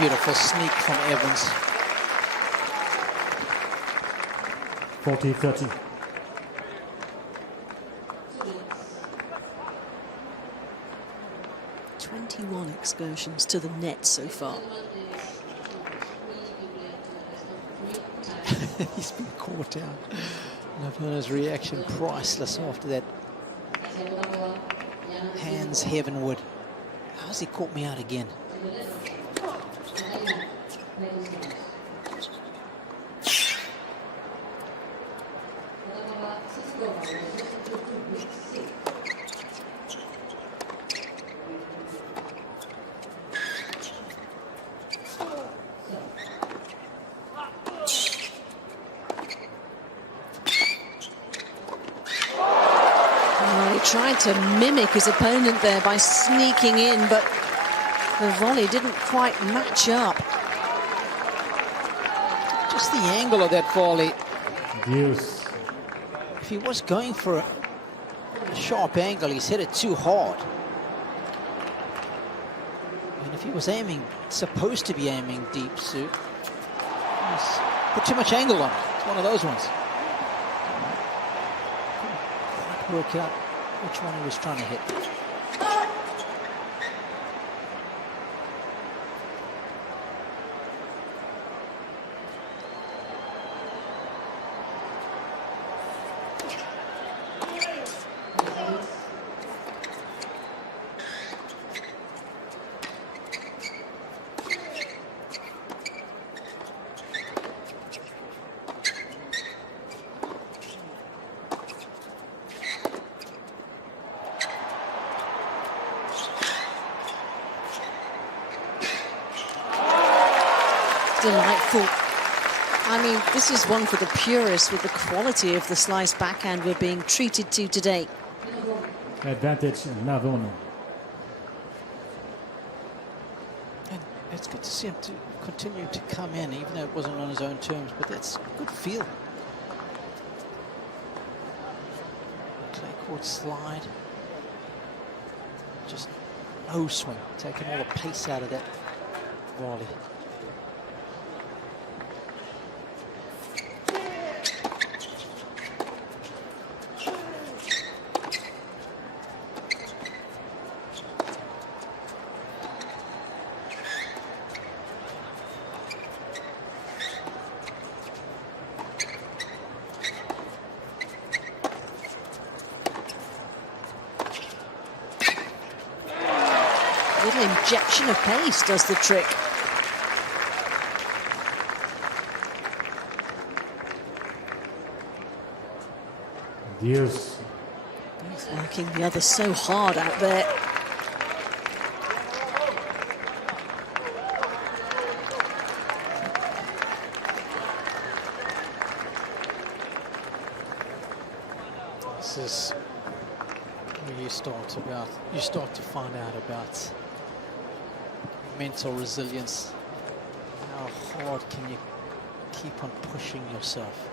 Beautiful sneak from Evans. 40-30. "21 excursions to the net so far." He's been caught out. Navone's reaction priceless after that. Hands heavenward. How's he caught me out again? Tried to mimic his opponent there by sneaking in, but the volley didn't quite match up. Just the angle of that volley. Deuce. If he was going for a sharp angle, he's hit it too hard. And if he was supposed to be aiming deep, Sue, he's put too much angle on it. It's one of those ones. Couldn't quite work out which one he was trying to hit. Delightful. I mean, this is one for the purists with the quality of the slice backhand we're being treated to today. Advantage Navone. And it's good to see him to continue to come in, even though it wasn't on his own terms, but that's a good feel. Clay court slide. Just no swing, taking all the pace out of that volley. little injection of pace does the trick. Deuce. He's working the other so hard out there. This is where you start to find out about mental resilience. How hard can you keep on pushing yourself?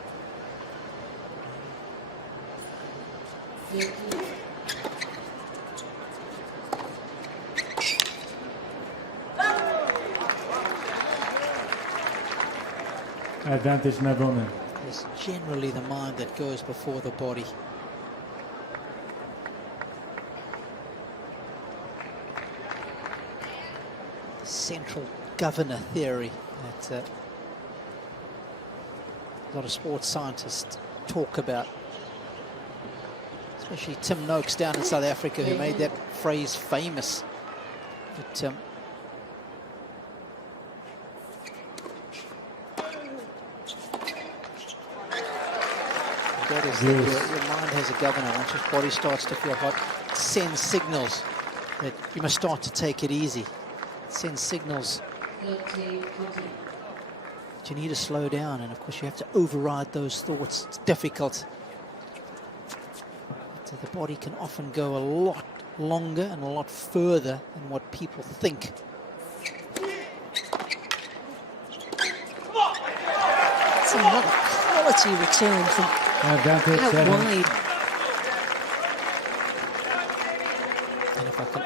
Advantage Navone. It's generally the mind that goes before the body. Central governor theory that a lot of sports scientists talk about, especially Tim Noakes down in South Africa, who made that phrase famous. But that is that your mind has a governor. Once your body starts to feel hot, it sends signals that you must start to take it easy. It sends signals that you need to slow down, and of course you have to override those thoughts. It's difficult. So the body can often go a lot longer and a lot further than what people think. It's another quality return from Advantage out 7. wide. And if I can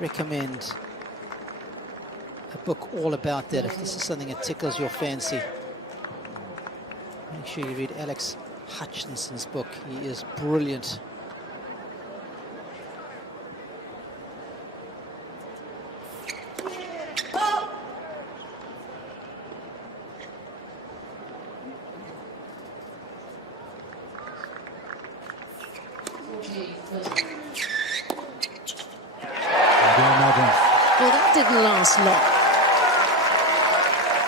recommend a book all about that, if this is something that tickles your fancy, make sure you read Alex Hutchinson's book. He is brilliant. Well, that didn't last long.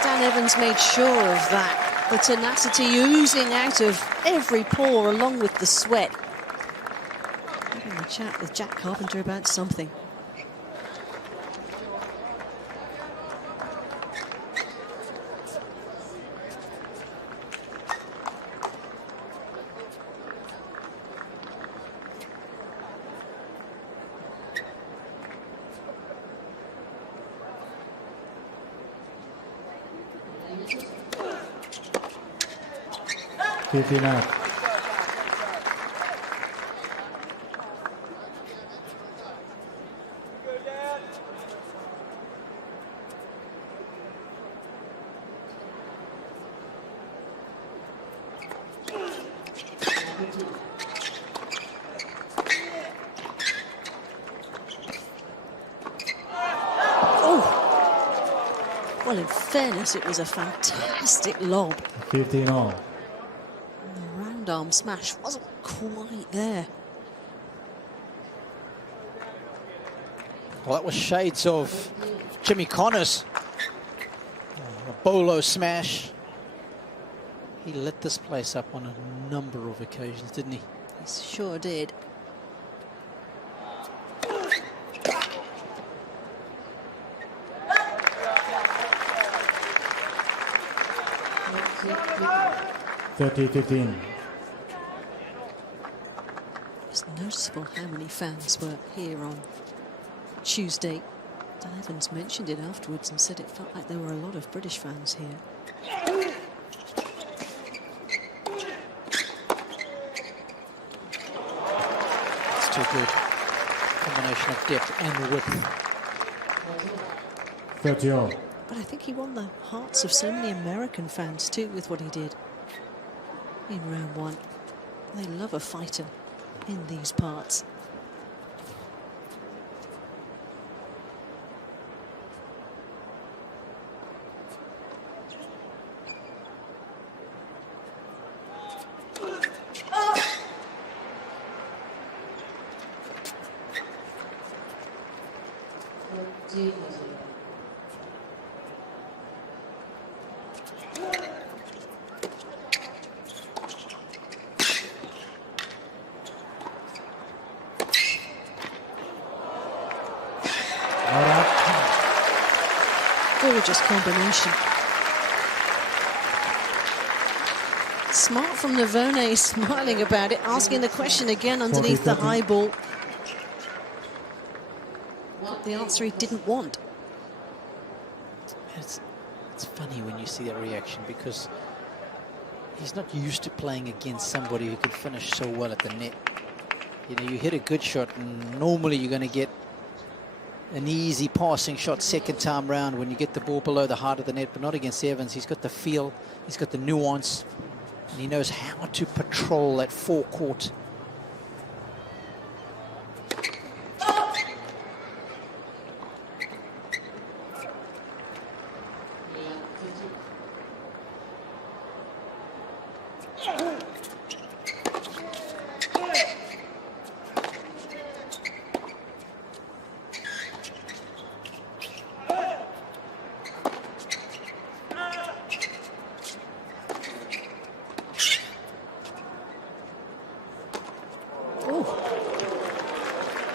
Dan Evans made sure of that. The tenacity oozing out of every pore along with the sweat. Having a chat with Jack Carpenter about something. Well, in fairness, it was a fantastic lob. 15 all. And the round arm smash wasn't quite there. Well, that was shades of Jimmy Connors. A bolo smash. He lit this place up on a number of occasions, didn't he? He sure did. $30-15. It's noticeable how many fans were here on Tuesday. Dan Evans mentioned it afterwards and said it felt like there were a lot of British fans here. It's too good. Combination of depth and width. 30 all. But I think he won the hearts of so many American fans too with what he did in round one. They love a fighter in these parts. Gorgeous combination. Smart from Navone, smiling about it, asking the question again underneath the high ball. The answer he didn't want. It's funny when you see that reaction, because he's not used to playing against somebody who can finish so well at the net. You know, you hit a good shot and normally you're going to get an easy passing shot second time round when you get the ball below the heart of the net, but not against Evans. He's got the feel, he's got the nuance, and he knows how to patrol that forecourt.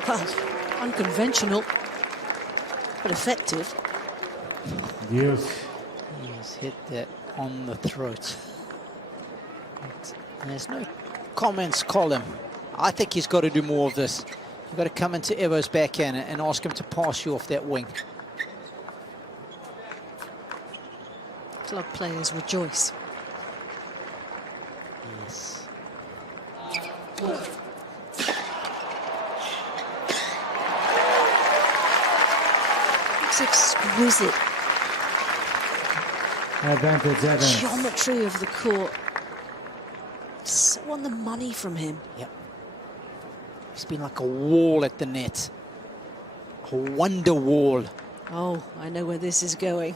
Well, unconventional, but effective. Yes. He's hit that on the throat. There's no comments column. I think he's got to do more of this. You've got to come into Evo's backhand and ask him to pass you off that wing. Club players rejoice. Yes. It's exquisite. Advantage Evans. Geometry of the court. So on the money from him. Yep. He's been like a wall at the net. A wonder wall. Oh, I know where this is going.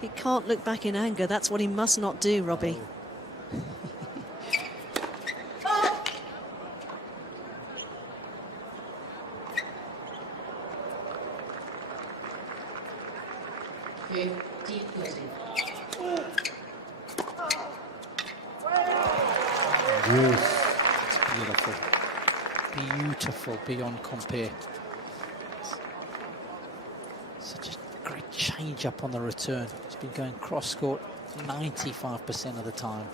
He can't look back in anger. That's what he must not do, Robbie. Yes. It's beautiful. Beautiful beyond compare. Such a great change up on the return. He's been going cross court 95% of the time.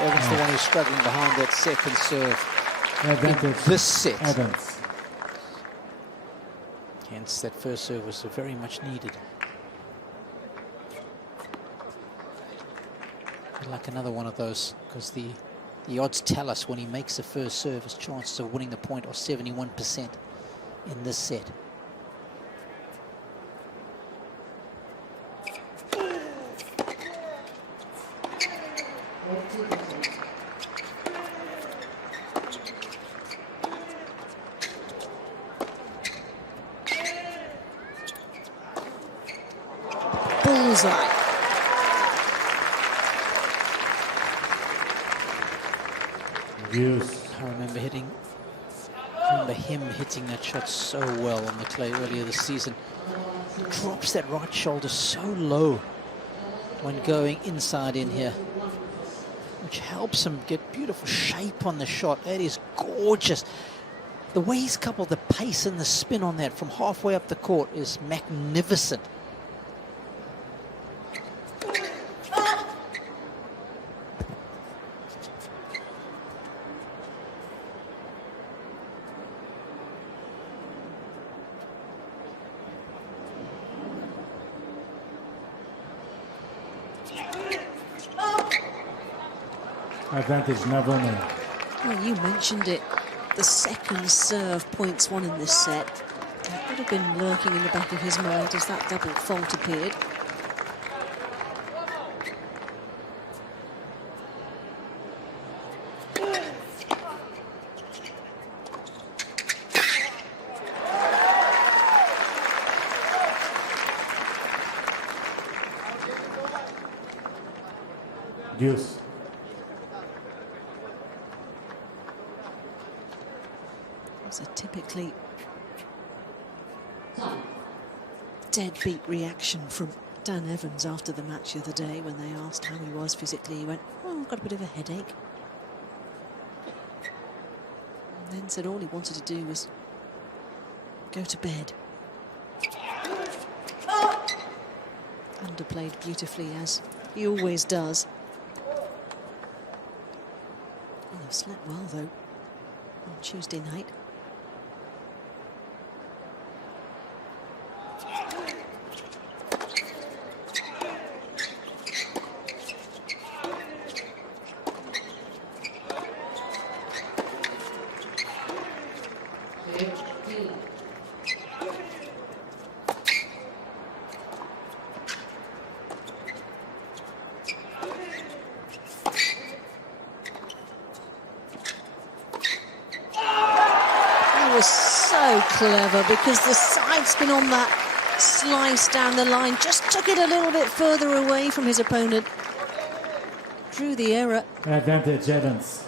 Evans the one who's struggling behind that second serve. Advantage. In this set. Evans. Hence, that first serve was very much needed. Like another one of those, because the odds tell us when he makes the first serve, his chances of winning the point are 71% in this set. Bullseye. Yes. I remember him hitting that shot so well on the clay earlier this season. He drops that right shoulder so low when going inside in here, which helps him get beautiful shape on the shot. That is gorgeous. The way he's coupled the pace and the spin on that from halfway up the court is magnificent. Advantage Navone. Well, you mentioned it. The second serve points one in this set. That would have been lurking in the back of his mind as that double fault appeared. Deuce. It's a typically deadbeat reaction from Dan Evans after the match the other day when they asked how he was physically. He went, "Oh, I've got a bit of a headache." And then said all he wanted to do was go to bed. Underplayed beautifully, as he always does. Well, I've slept well, though, on Tuesday night. So clever, because the side spin on that slice down the line just took it a little bit further away from his opponent. Drew the error. Advantage Evans.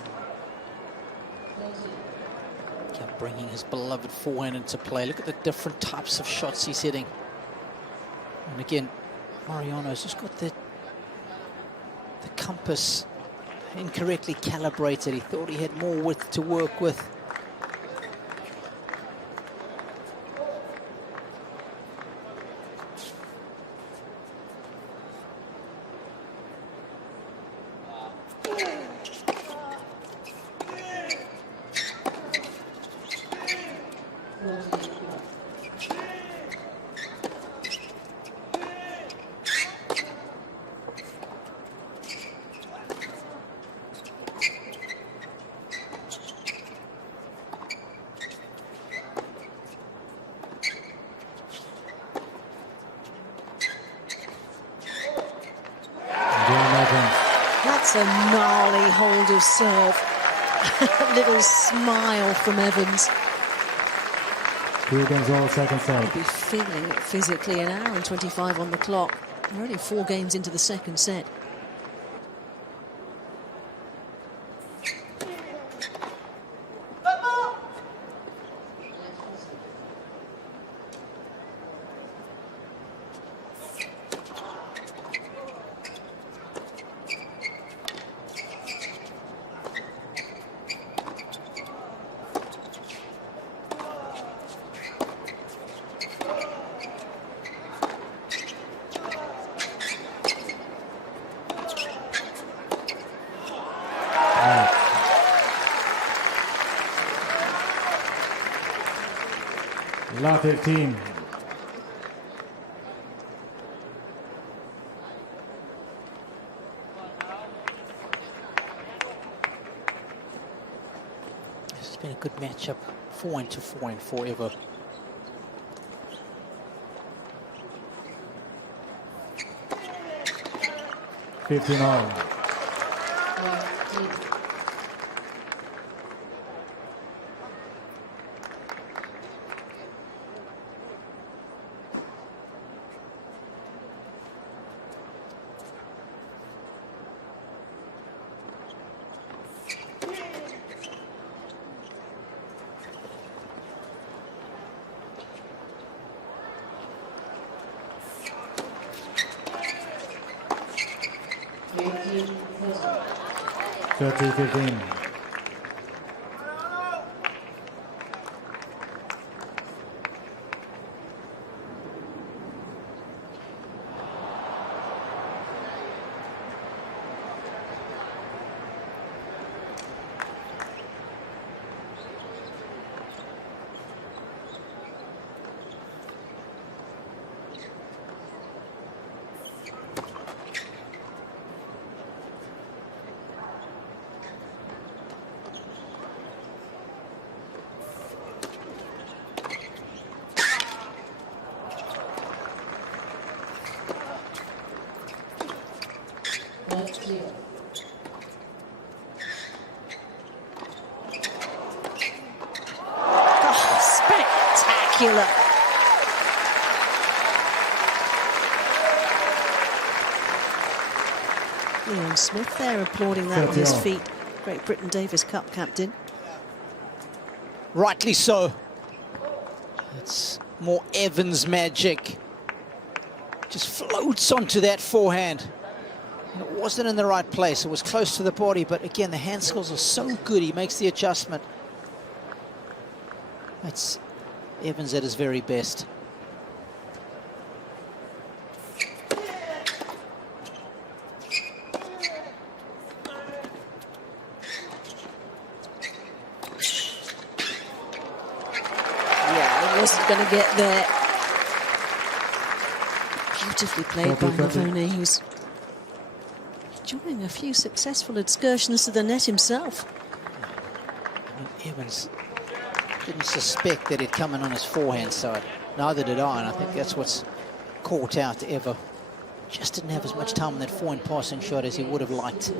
Kept bringing his beloved forehand into play. Look at the different types of shots he's hitting. And again, Mariano's just got the compass incorrectly calibrated. He thought he had more width to work with. That's a gnarly hold of serve. A little smile from Evans. 2-all second set. He'll be feeling it physically. An hour and 25 on the clock. We're only 4 games into the second set. Lot 15. This has been a good matchup, 4-4 forever. all. Thirty 15. Spectacular. John Smith there applauding that on his 30-all. feet. Great Britain Davis Cup captain. Rightly so. It's more Evans magic. Just floats onto that forehand. And it wasn't in the right place. It was close to the body, but again, the hand skills are so good. He makes the adjustment. It's Evans at his very best. Yeah, he wasn't going to get there. Beautifully played by Navone, who's enjoying a few successful excursions to the net himself. I mean, Evans didn't suspect that he'd come in on his forehand side. Neither did I, and I think that's what's caught out Ever. Just didn't have as much time on that forehand passing shot as he would have liked.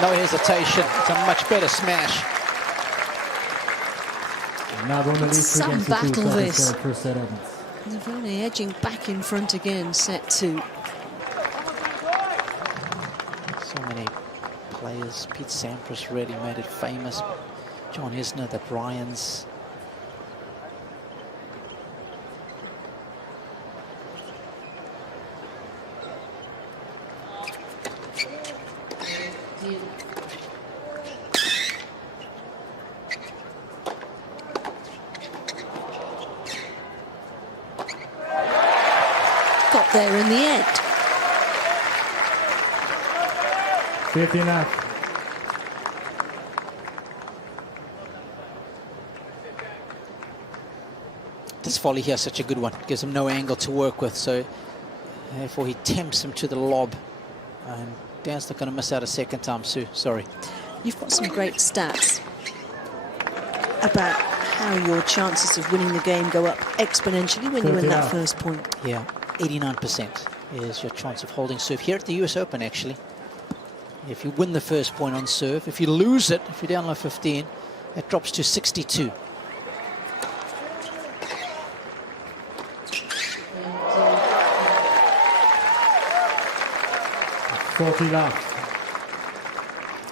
No hesitation. It's a much better smash. Some battle this. Navone edging back in front again, set 2. So many players. Pete Sampras really made it famous. John Isner, the Bryans. Got there in the end. 59. This volley here is such a good one. Gives him no angle to work with, so therefore he tempts him to the lob. And Dan's not going to miss out a second time, Sue. Sorry. You've got some great stats about how your chances of winning the game go up exponentially when you win that first point. Yeah, 89% is your chance of holding serve here at the US Open, actually. If you win the first point on serve, if you lose it, if you're down by 15, it drops to 62.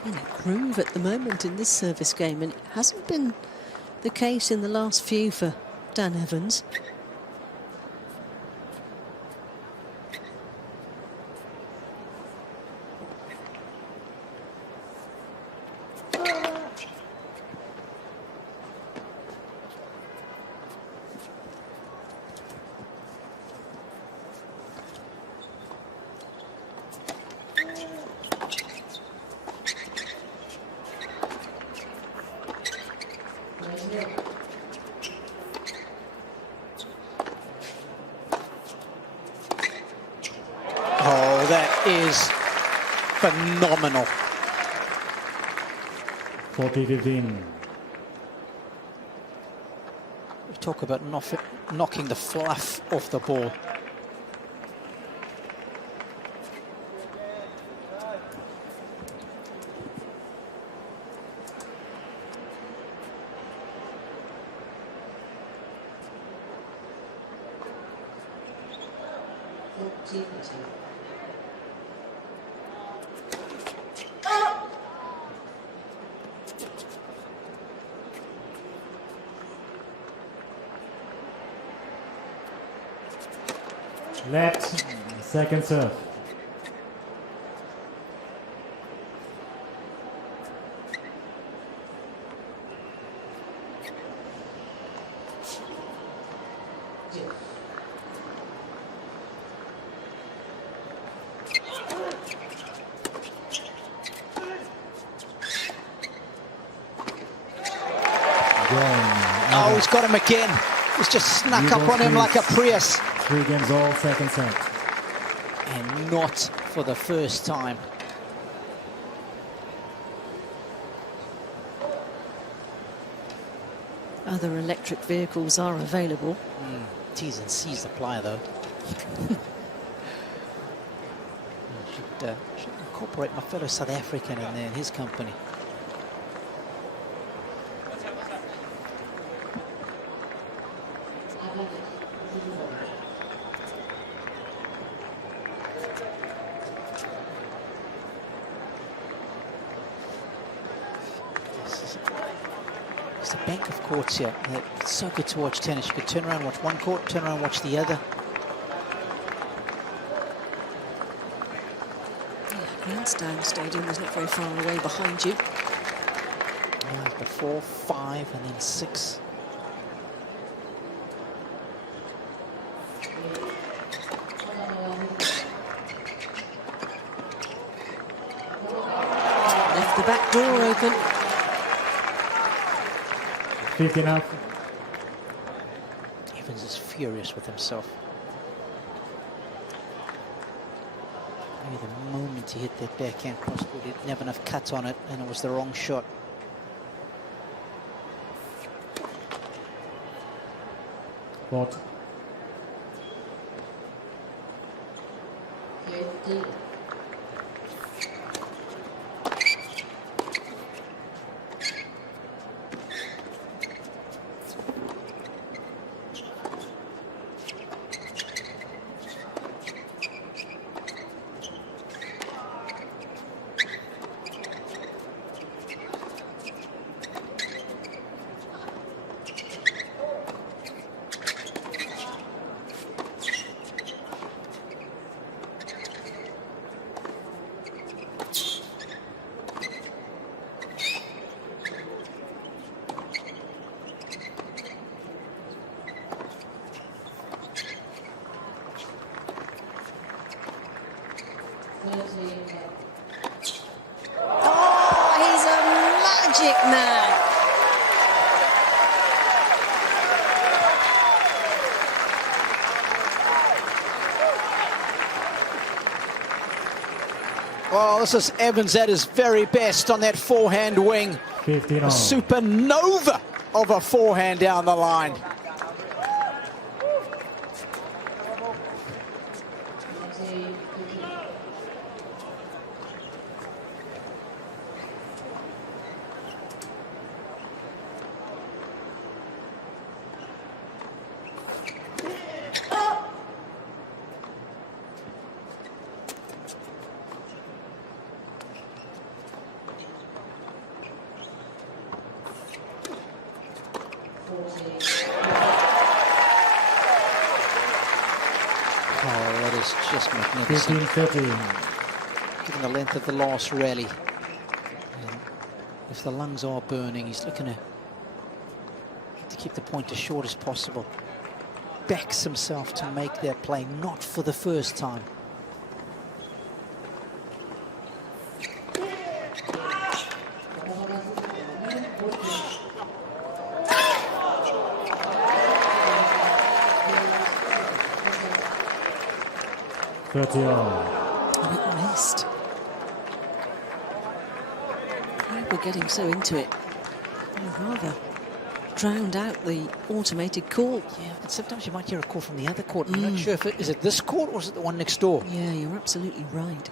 In a groove at the moment in this service game, and it hasn't been the case in the last few for Dan Evans. Oh, that is phenomenal. 40-15. We talk about knocking the fluff off the ball. Let second serve. Oh, he's got him again. He's just snuck up on him like a Prius. 3 games all, second set. And not for the first time. Other electric vehicles are available. T's and C's apply, though. Should incorporate my fellow South African in there in his company. It's a bank of courts here. It's so good to watch tennis. You could turn around, watch one court, turn around, watch the other. Grandstand Stadium is not very far away behind you. Yeah, it's got 4, 5, and then 6. Left the back door open. 15 up. Evans is furious with himself. Maybe the moment he hit that backhand crosscourt, he didn't have enough cut on it, and it was the wrong shot. What? Oh, he's a magic man. Well, this is Evans at his very best on that forehand wing. 15 A on. supernova of a forehand down the line. Oh, that is just magnificent. 15-13. Given the length of the last rally. And if the lungs are burning, he's looking to keep the point as short as possible. Backs himself to make that play, not for the first time. On. And it missed. We're getting so into it. I'd rather drowned out the automated call. Yeah, and sometimes you might hear a call from the other court. I'm not sure if is it this court or is it the one next door? Yeah, you're absolutely right.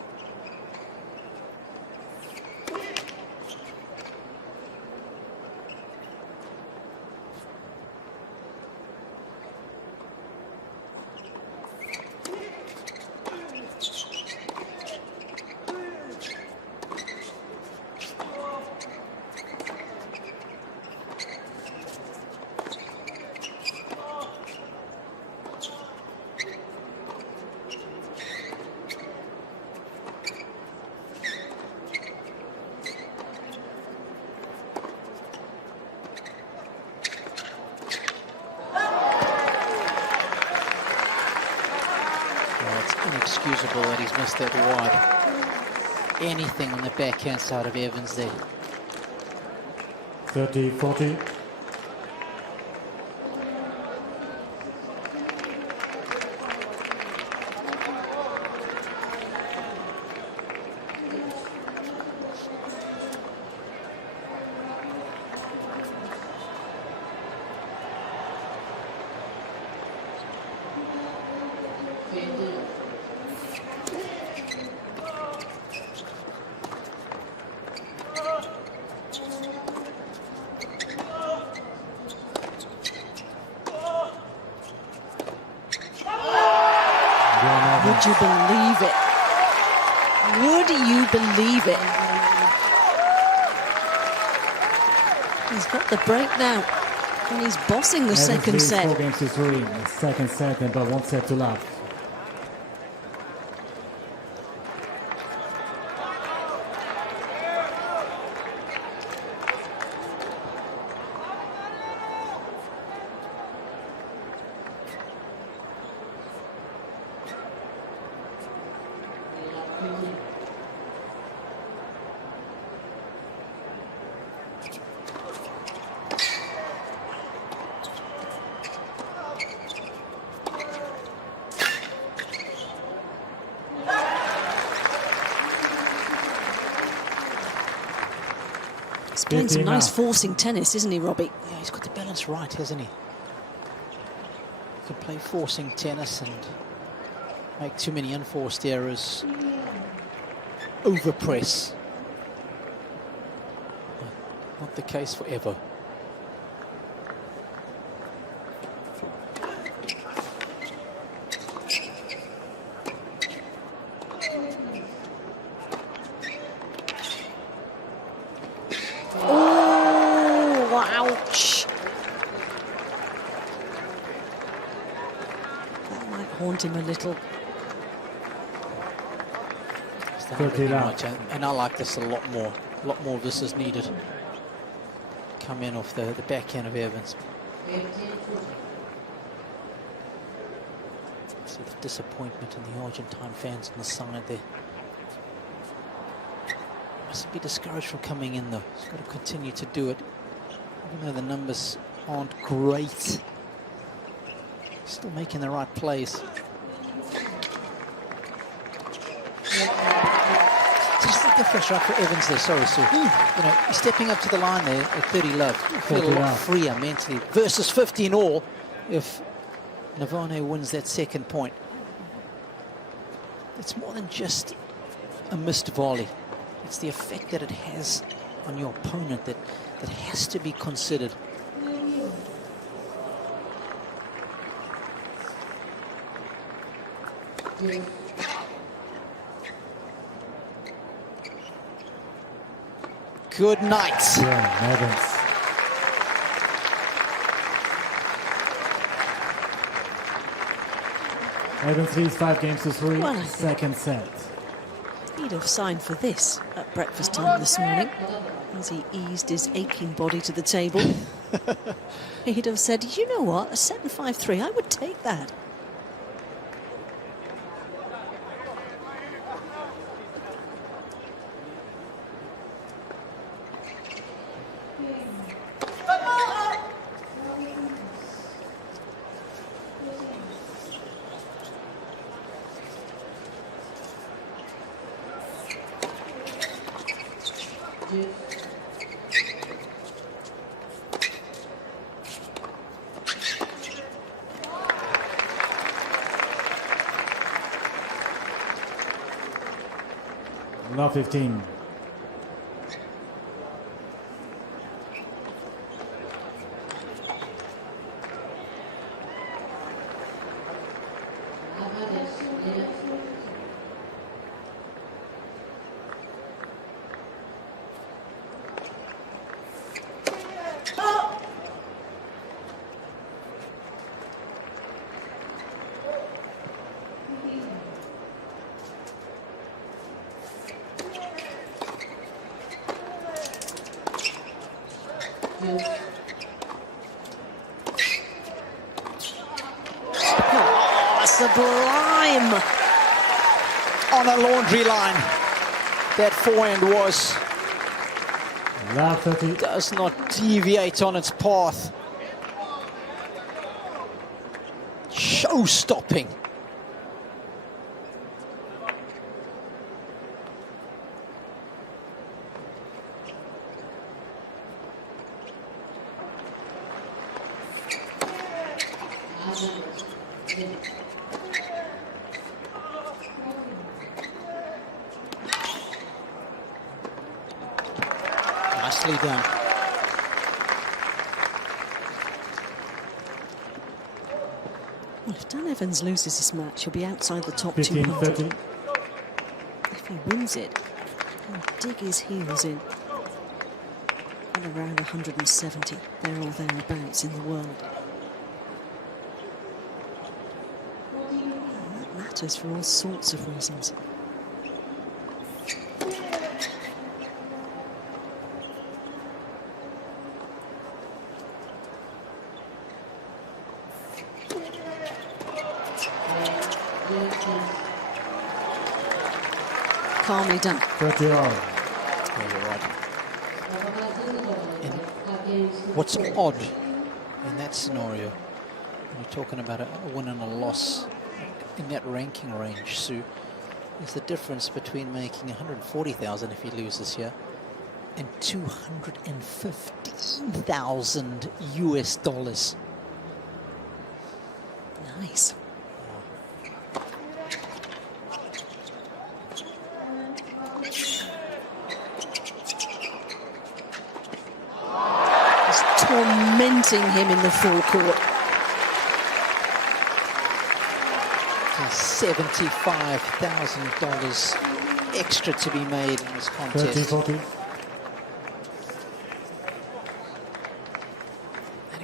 Inexcusable that he's missed that wide. Anything on the backhand side of Evans there. 30-40. Would you believe it? Would you believe it? He's got the break now, and he's bossing the second set. 4 games to 3. Second set, and but 1 set to love. He's playing some nice forcing tennis, isn't he, Robbie? Yeah, he's got the balance right, hasn't he? He can play forcing tennis and make too many unforced errors. Overpress. Not the case forever. Him a little. And I like this a lot more. A lot more of this is needed. Come in off the backhand of Evans. See the disappointment in the Argentine fans on the side there. Mustn't be discouraged from coming in though. He's got to continue to do it. Even though the numbers aren't great. Still making the right plays. Just the difference, right, for Evans there. Sorry, Sue. You know, he's stepping up to the line there at 30 love. Feel a lot freer mentally. Versus 15 all if Navone wins that second point. It's more than just a missed volley. It's the effect that it has on your opponent that has to be considered. Good night. Yeah, Evans. Evans leads 5 games to 3. Well, Second set. He'd have signed for this at breakfast time this morning as he eased his aching body to the table. He'd have said, you know what, a 7-5-3, I would take that. Now 15. Oh, sublime! On a laundry line. That forehand was. Love 30. Does not deviate on its path. Show-stopping. Nicely done. Well, if Dan Evans loses this match, he'll be outside the top 15, 200. 30. If he wins it, he'll dig his heels in. And around 170, there or thereabouts in the world. And that matters for all sorts of reasons. Calmly done. 30 all. Yeah, you're right. And what's odd in that scenario, when you're talking about a win and a loss in that ranking range, Sue, is the difference between making 140,000 if he loses here and 215,000 US dollars. Nice. Tormenting him in the forecourt. $75,000 extra to be made in this 30, contest. 40. And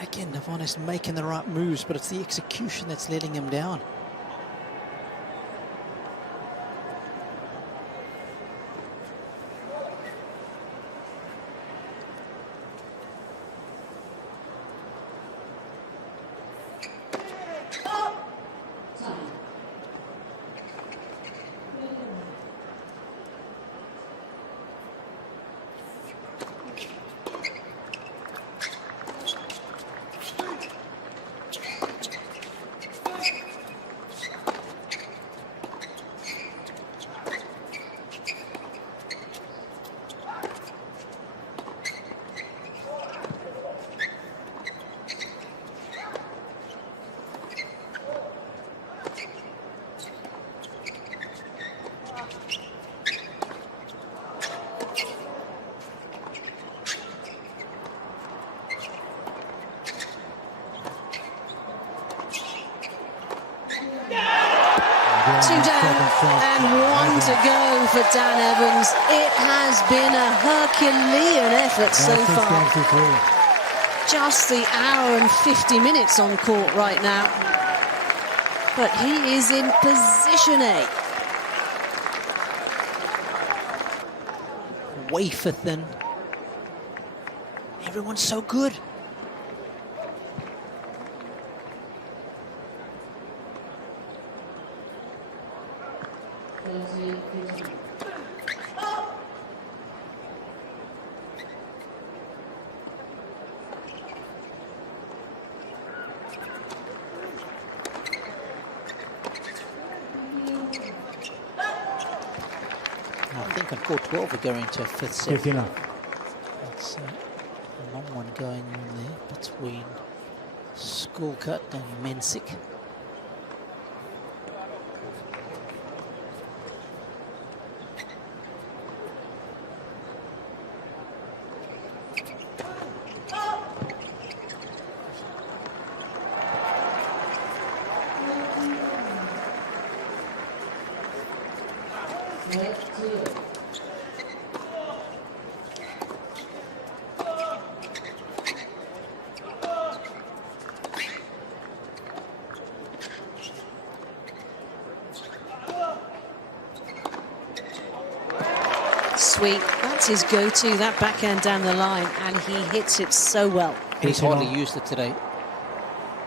again, Navone's making the right moves, but it's the execution that's letting him down. Two down and one to go for Dan Evans. It has been a Herculean effort so far. Just the hour and 50 minutes on court right now. But he is in position A. Wafer thin. Everyone's so good. I think on court 12 we're going to a fifth set. 15 up. It's a long one going on there between Schoolcut and Mensick. Sweet. That's his go-to, that backhand down the line, and he hits it so well. He's hardly used it today.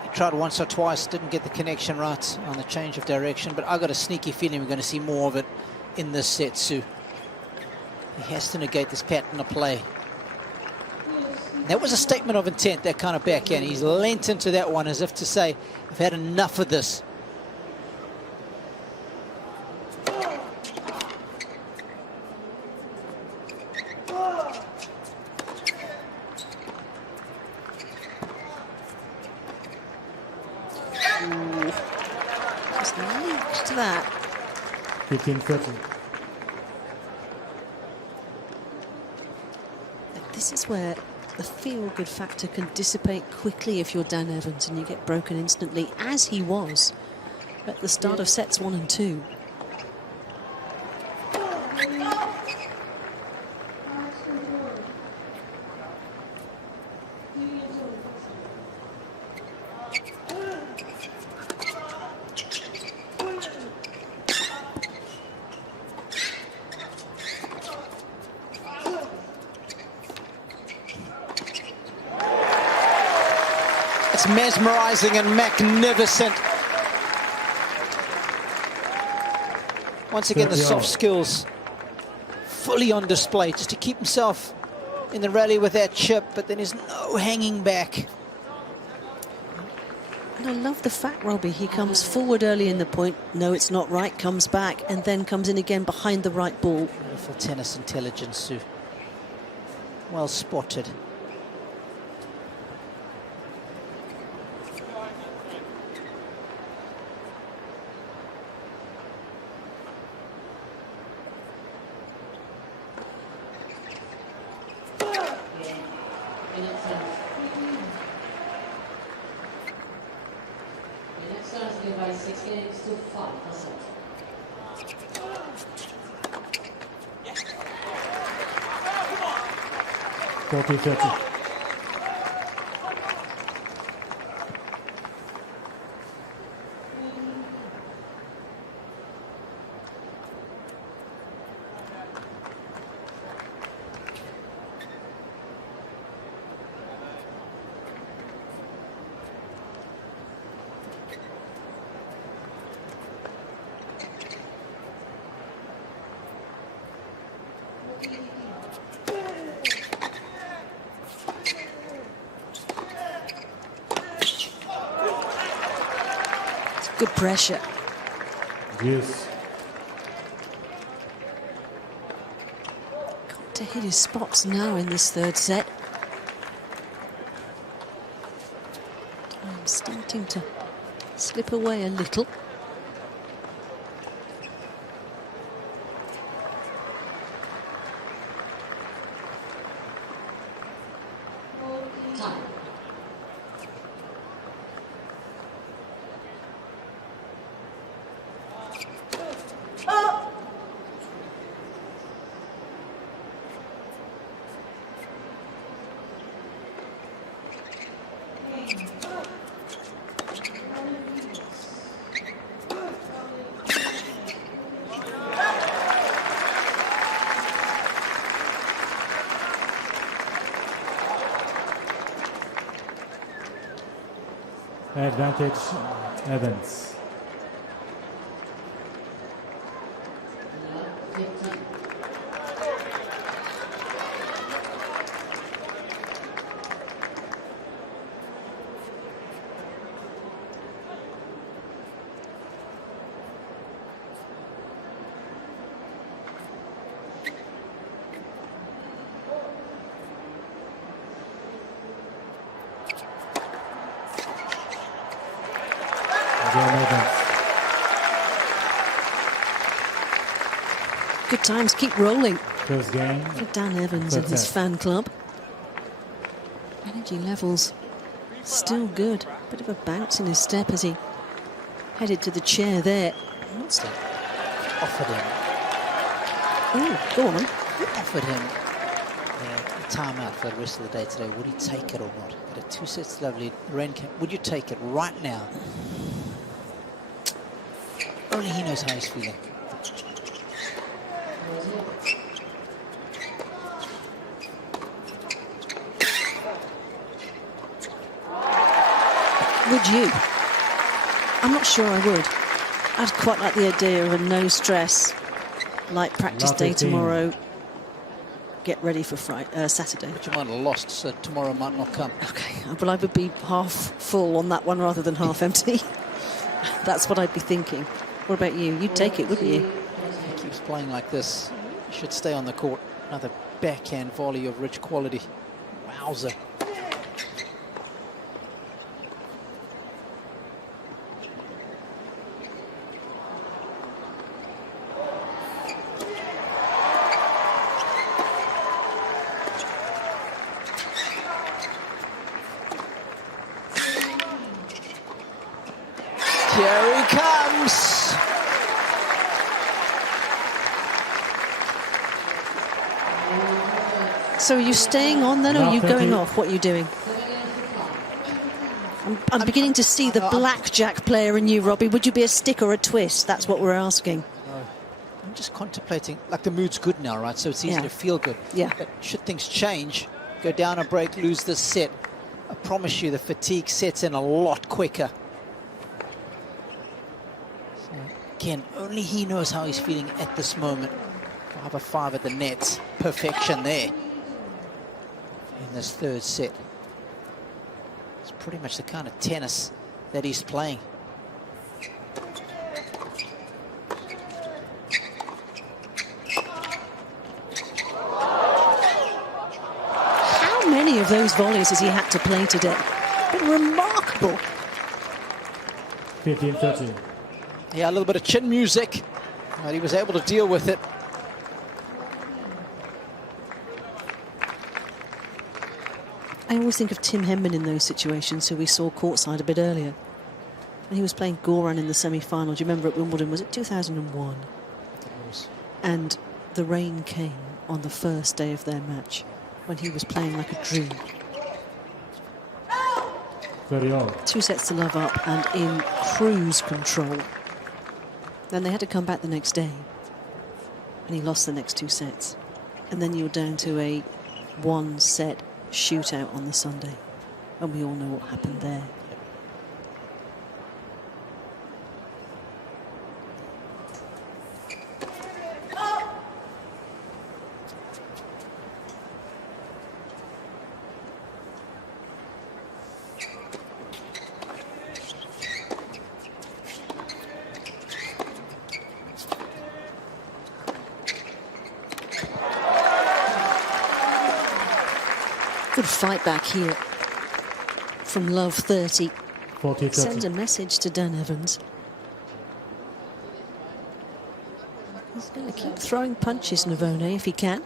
He tried once or twice, didn't get the connection right on the change of direction, but I got a sneaky feeling we're going to see more of it in this set, Sue. He has to negate this pattern of play. That was a statement of intent, that kind of backhand. He's leant into that one as if to say, I've had enough of this. Just linked to that. 15-30. This is where the feel-good factor can dissipate quickly if you're Dan Evans and you get broken instantly, as he was at the start of sets 1 and 2. It's mesmerizing and magnificent. Once again, the soft skills fully on display, just to keep himself in the rally with that chip, but then there's no hanging back. And I love the fact, Robbie, he comes forward early in the point, no, it's not right, comes back, and then comes in again behind the right ball. Beautiful tennis intelligence, Sue. Well spotted. Good pressure. Yes. Got to hit his spots now in this third set. Time starting to slip away a little. Advantage, Evans. Good times keep rolling First game. for Dan Evans and his fan club. Energy levels still good. Bit of a bounce in his step as he headed to the chair there. Offered him. Oh, go on. Offered him a timeout for the rest of the day today. Would he take it or not? At a 2 sets lovely. Would you take it right now? Only he knows how he's feeling. Would you? I'm not sure I would. I'd quite like the idea of a no stress, light practice day tomorrow. Get ready for Saturday. But you might have lost, so tomorrow might not come. Okay, well, I would be half full on that one rather than half empty. That's what I'd be thinking. What about you? You'd take it, wouldn't you? He keeps playing like this. He should stay on the court. Another backhand volley of rich quality. Wowzer. Here he comes. So are you staying on then, or are you going off? What are you doing? I'm beginning to see the blackjack player in you, Robbie. Would you be a stick or a twist? That's what we're asking. I'm just contemplating, like the mood's good now, right? So it's easy to feel good. Yeah. But should things change, go down a break, lose this set, I promise you the fatigue sets in a lot quicker. So again, only he knows how he's feeling at this moment. 5-5 at the nets. Perfection there in this third set. It's pretty much the kind of tennis that he's playing. How many of those volleys has he had to play today? Been remarkable. 15-13. Yeah, a little bit of chin music, but he was able to deal with it. I always think of Tim Henman in those situations, who we saw courtside a bit earlier. And he was playing Goran in the semi-final. Do you remember at Wimbledon? Was it 2001? And the rain came on the first day of their match when he was playing like a dream. 30-all. 2 sets to love up and in cruise control. Then they had to come back the next day, and he lost the next 2 sets. And then you're down to a 1-set shootout on the Sunday, and we all know what happened there. Good fight back here from Love 30. 40-30. Sends a message to Dan Evans. He's going to keep throwing punches, Navone, if he can.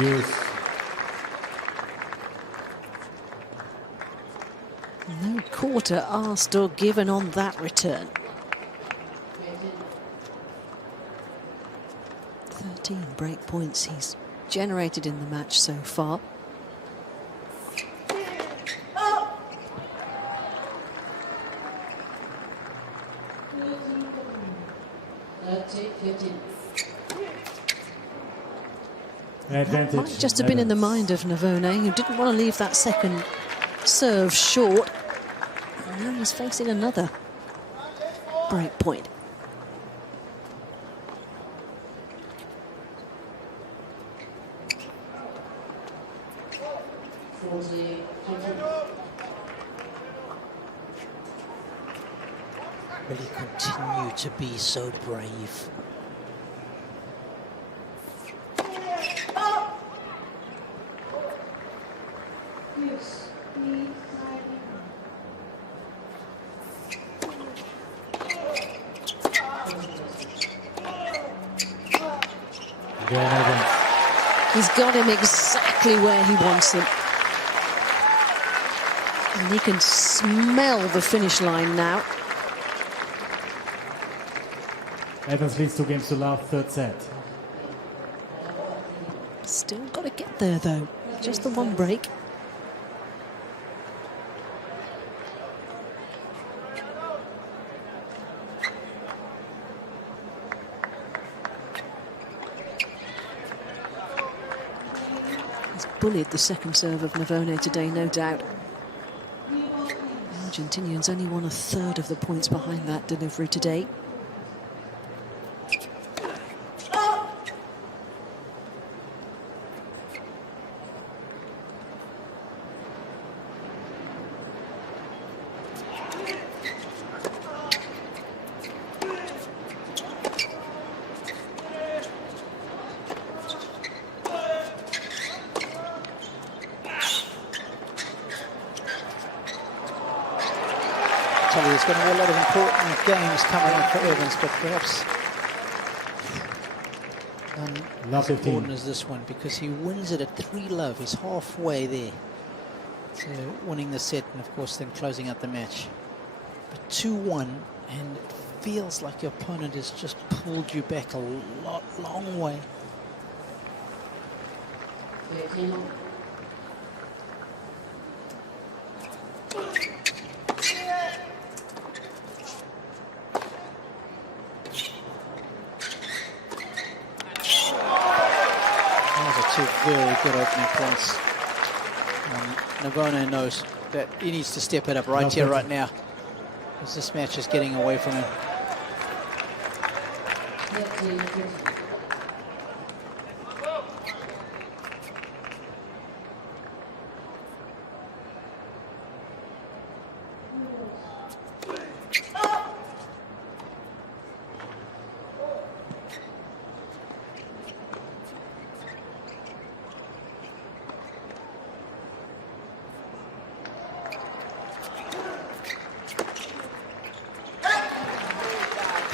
Yes. No quarter asked or given on that return. 13 break points he's generated in the match so far. Advantage. Might just have been in the mind of Navone, who didn't want to leave that second serve short. And now he's facing another break point. Really continue to be so brave. He's got him exactly where he wants him. And he can smell the finish line now. Evans leads 2 games to love, third set. Still got to get there, though. Just the one break. He's bullied the second serve of Navone today, no doubt. The Argentinians only won 1/3 of the points behind that delivery today. tell you, there's going to be a lot of important games coming up for Evans, but perhaps none as important as this one, because he wins it at 3-love. He's halfway there to winning the set, and of course then closing out the match. But 2-1, and it feels like your opponent has just pulled you back a long way. Two very good opening points. Navone knows that he needs to step it up right here, right now, because this match is getting away from him.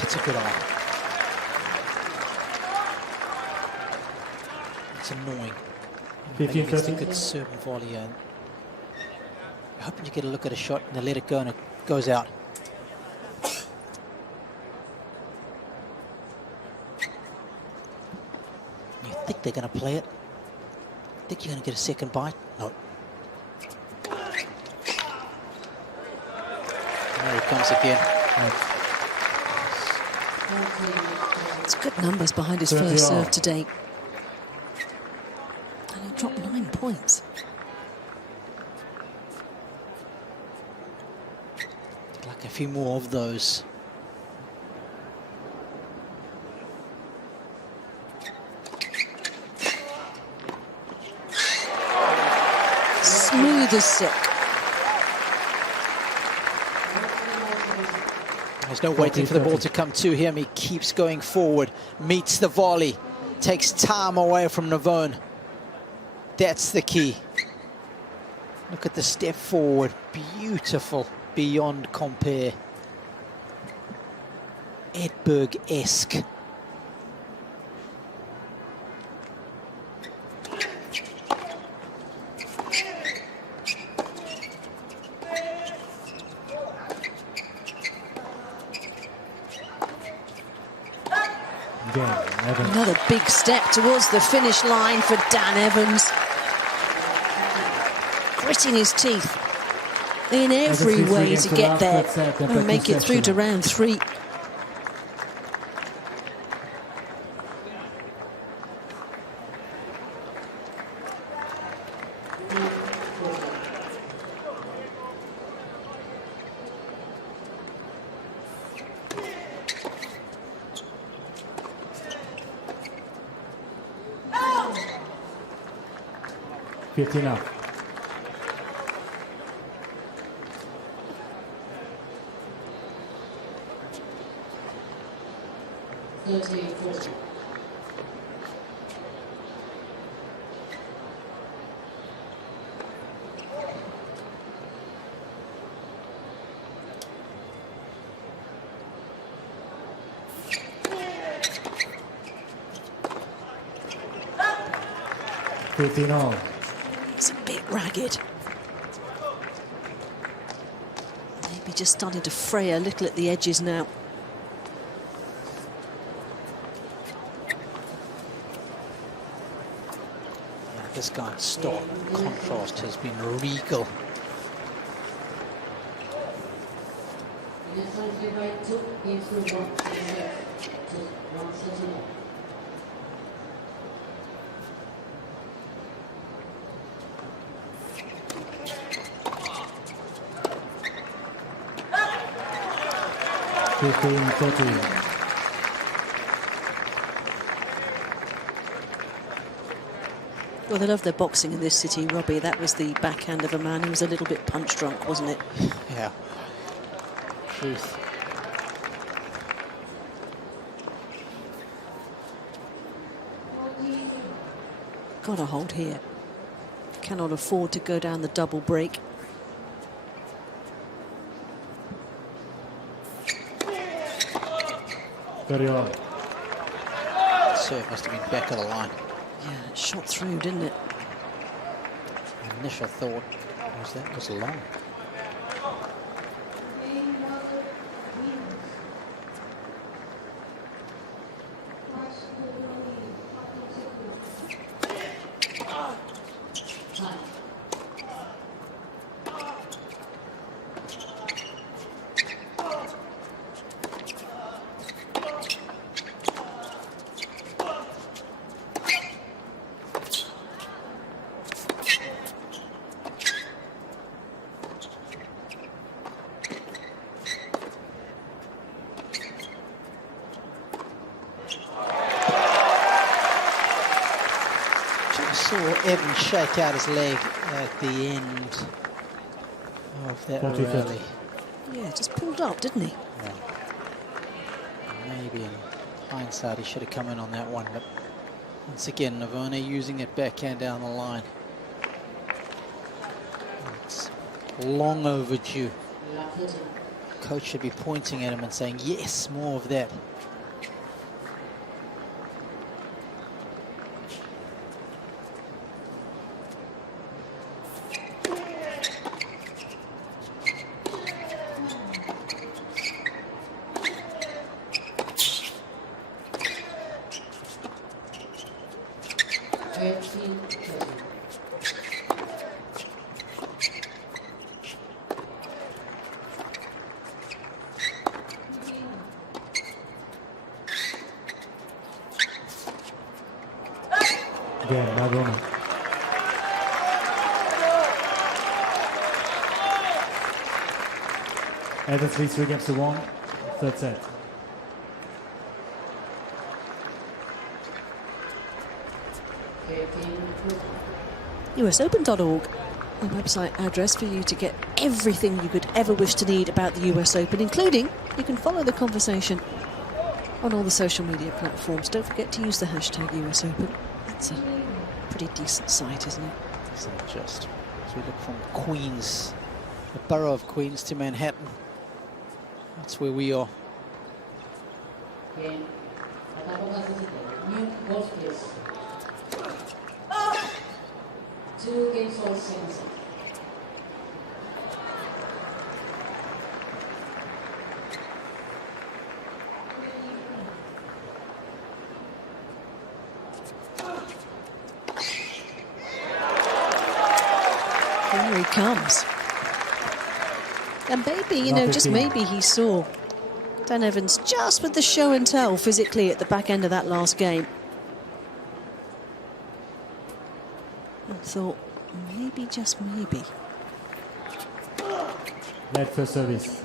It's a good eye. It's annoying. 15, It's a good serve and volley. And you're hoping you get a look at a shot and they let it go and it goes out. You think they're going to play it? Think you're going to get a second bite? No. There he comes again. It's good numbers behind his first serve to date. And he dropped 9 points. Like a few more of those. Smooth as silk. There's no waiting for the ball to come to him. He keeps going forward, meets the volley, takes time away from Navone. That's the key. Look at the step forward. Beautiful, beyond compare. Edberg-esque. Another big step towards the finish line for Dan Evans. Gritting his teeth in every way to get there and make it through to round 3. Up. 13-40. It's a bit ragged. Maybe just starting to fray a little at the edges now. This guy's stark contrast has been regal. Well, they love their boxing in this city, Robbie. That was the backhand of a man who was a little bit punch drunk, wasn't it? Yeah. Truth. Got a hold here. Cannot afford to go down the double break. 30 all. Serve must have been back of the line. Yeah, it shot through, didn't it? Initial thought was that was long. Saw Evan shake out his leg at the end of that rally. Yeah, just pulled up, didn't he? Yeah. Maybe in hindsight he should have come in on that one, but once again Navone using it backhand down the line. It's long overdue. Coach should be pointing at him and saying, yes, more of that. Again, Navone. Evans leads 3-1, third set. USOpen.org, a website address for you to get everything you could ever wish to need about the US Open, including you can follow the conversation on all the social media platforms. Don't forget to use the hashtag US Open. That's a pretty decent site, isn't it? Isn't it just? As we look from Queens, the borough of Queens, to Manhattan, that's where we are. Two games all since. Here he comes. And maybe, you know, just maybe he saw Dan Evans just with the show and tell physically at the back end of that last game. And thought, maybe, just maybe. Net first service.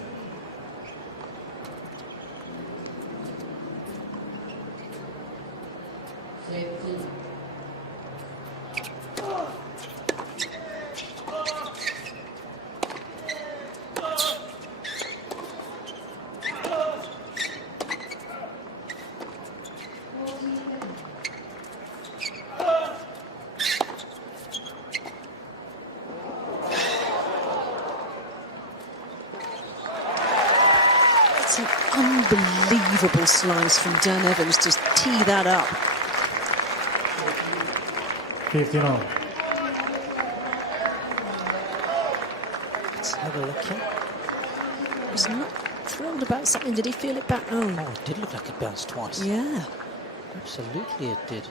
Unbelievable slice from Dan Evans to tee that up. 15 all. Let's have a look here. He was not thrilled about something. Did he feel it back? Oh, it did look like it bounced twice. Yeah. Absolutely it did.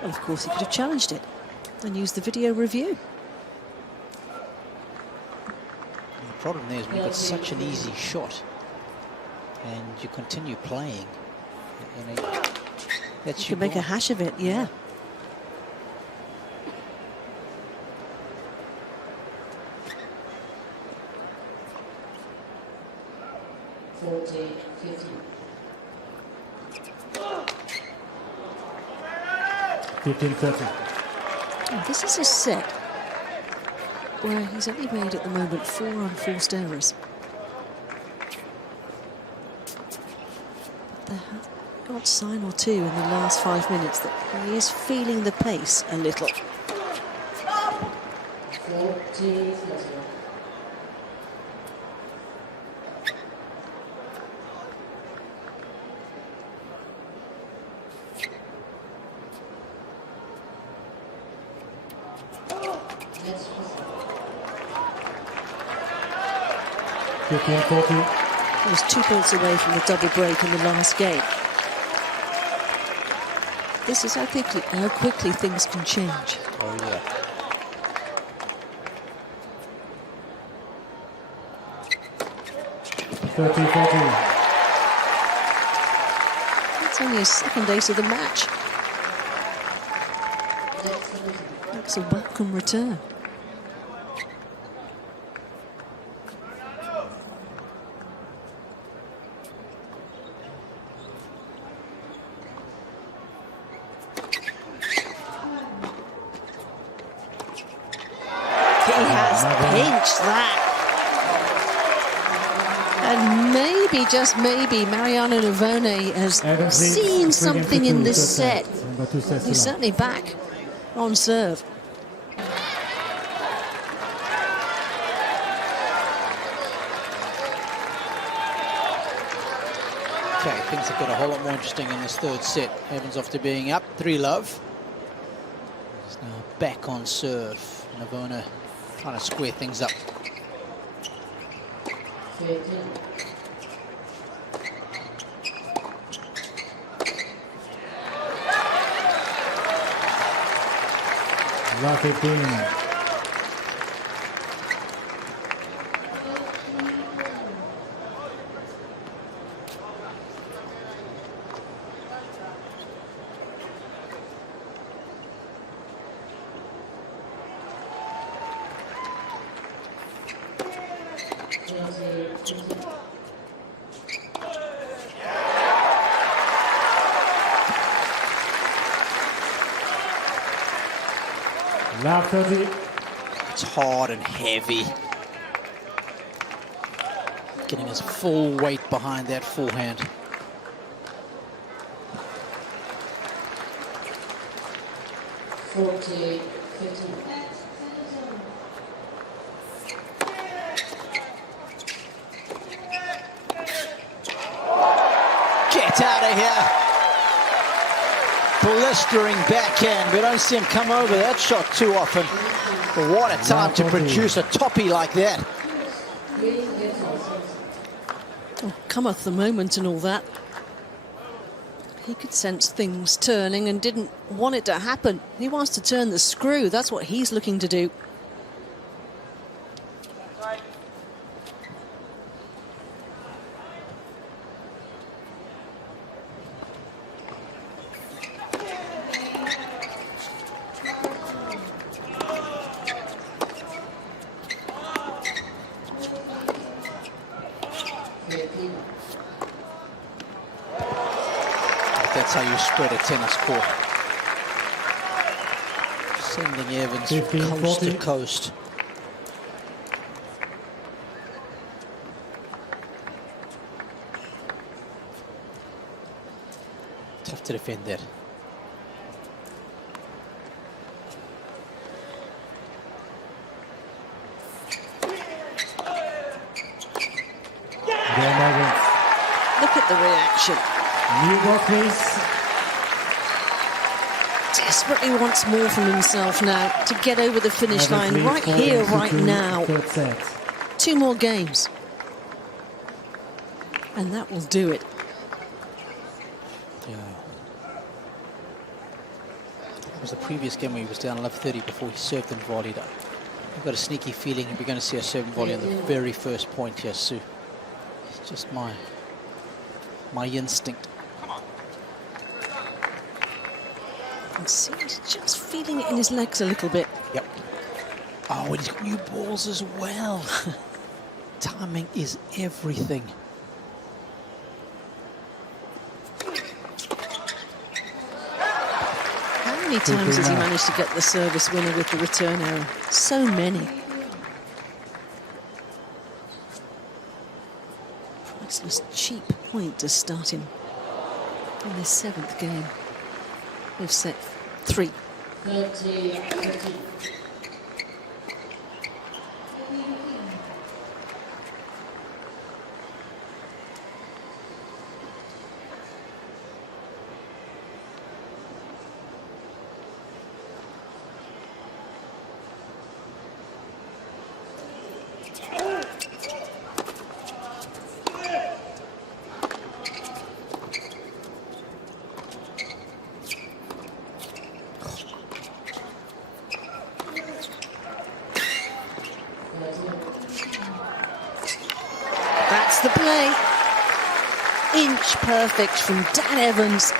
Well, of course, he could have challenged it and used the video review. The problem there is when you've got such an easy shot and you continue playing, you know, that's You can make a hash of it, yeah. Oh, this is a set where he's only made at the moment 4 unforced errors. But there have got a sign or two in the last 5 minutes that he is feeling the pace a little. 15-40. He was 2 points away from the double break in the last game. This is how quickly things can change. Oh, yeah. It's only his second ace of the match. Makes a welcome return. He has pinched that. And maybe, just maybe, Mariano Navone has seen something in this set. He's certainly back on serve. Okay, things have got a whole lot more interesting in this third set. Evans after being up 3-love. He's now back on serve. Navone trying to square things up. 15. Love 15. Love 30. It's hard and heavy. Getting his full weight behind that forehand. Get out of here. Blistering backhand. We don't see him come over that shot too often. But what a time to produce a toppy like that. Oh, cometh the moment and all that. He could sense things turning and didn't want it to happen. He wants to turn the screw. That's what he's looking to do. That's how you spread a tennis court. Sending Evans 15, coast 40. to coast. Tough to defend that. Look at the reaction. New ball, please. Desperately wants more from himself now to get over the finish line right here, right now. Third set. 2 more games. And that will do it. Yeah. It was the previous game where he was down 11-30 before he served and volleyed up. I've got a sneaky feeling we're going to see a serve and volley on the very first point here, Sue. It's just my instinct. And see, he's just feeling it in his legs a little bit. Yep. Oh, and he's got new balls as well. Timing is everything. How many times has he managed to get the service winner with the return error? So many. Priceless, cheap point to start him in this 7th game. We've set 3. 30. That's the play. Inch perfect from Dan Evans.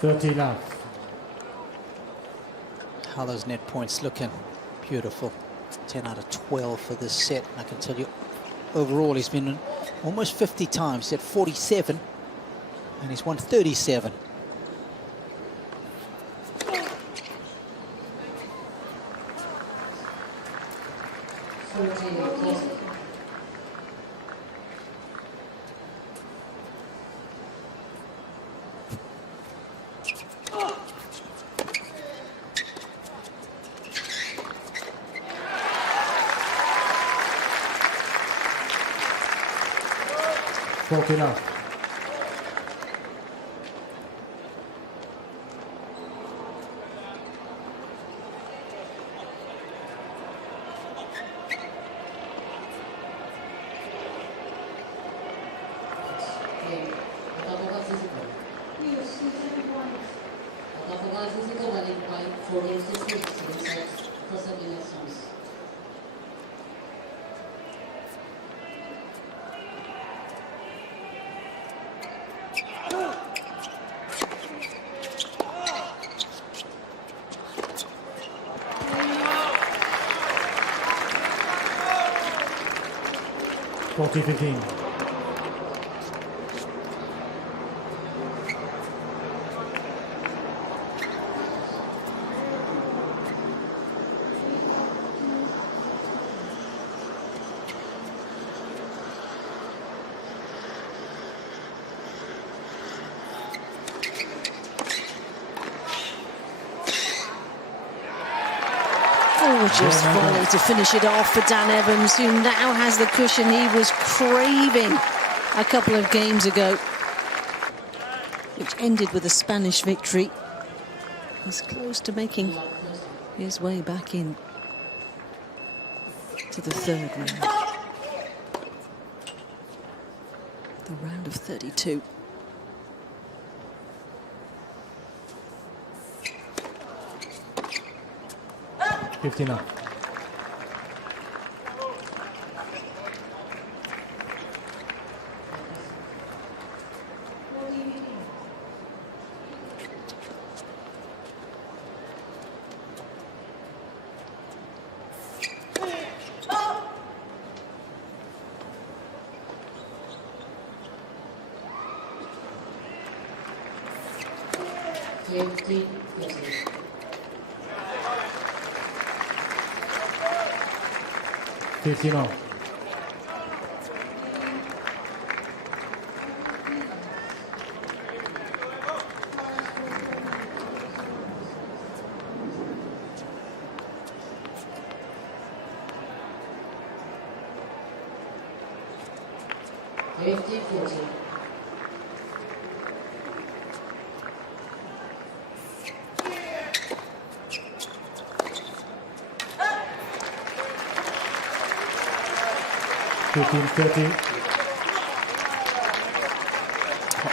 .30 love. How those net points looking. Beautiful. 10 out of 12 for this set. And I can tell you, overall, he's been almost 50 times. He's at 47, and he's won 37. Enough. .15. Gorgeous volley to finish it off for Dan Evans, who now has the cushion he was craving a couple of games ago, which ended with a Spanish victory. He's close to making his way back in to the third round. The round of 32. Up. $15.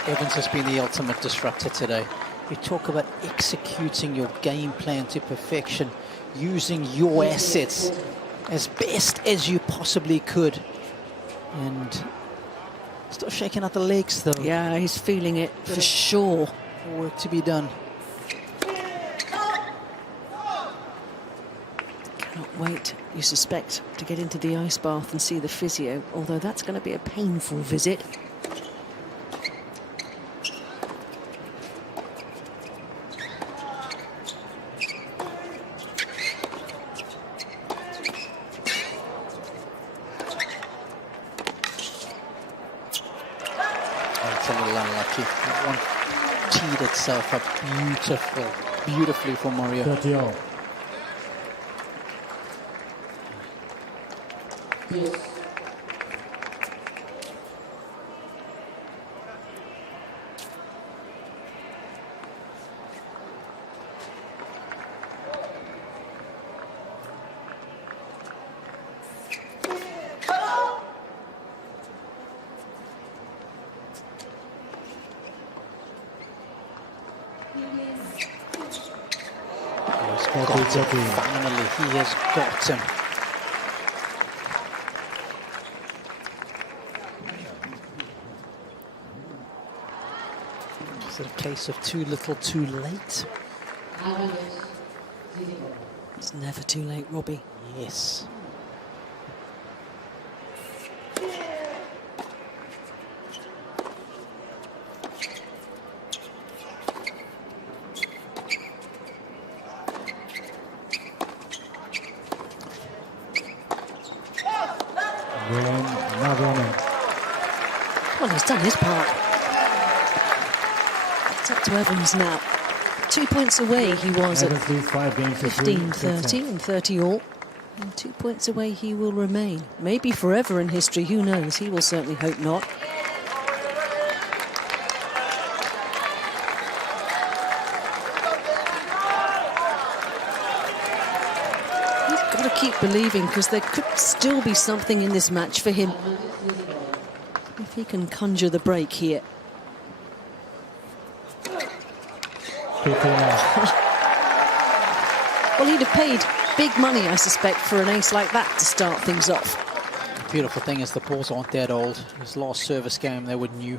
Evans has been the ultimate disruptor today. You talk about executing your game plan to perfection, using your assets as best as you possibly could. And still shaking out the legs, though. Yeah, he's feeling it for sure. Work to be done. Cannot wait, you suspect, to get into the ice bath and see the physio, although that's going to be a painful visit. It's a little unlucky. That one teed itself up beautifully for Mario. 30 all. Finally, he has got him. it a case of too little, too late? It's never too late, Robbie. Yes. Navone. Well, he's done his part. It's up to Evans now. 2 points away he was Evans at leads 5 games to 15-30 and 30 all. And 2 points away he will remain. Maybe forever in history, who knows? He will certainly hope not. He's got to keep believing, because there could still be something in this match for him if he can conjure the break here. 15 now. Well, he'd have paid big money, I suspect, for an ace like that to start things off. The beautiful thing is the balls aren't that old. His last service game, they were new.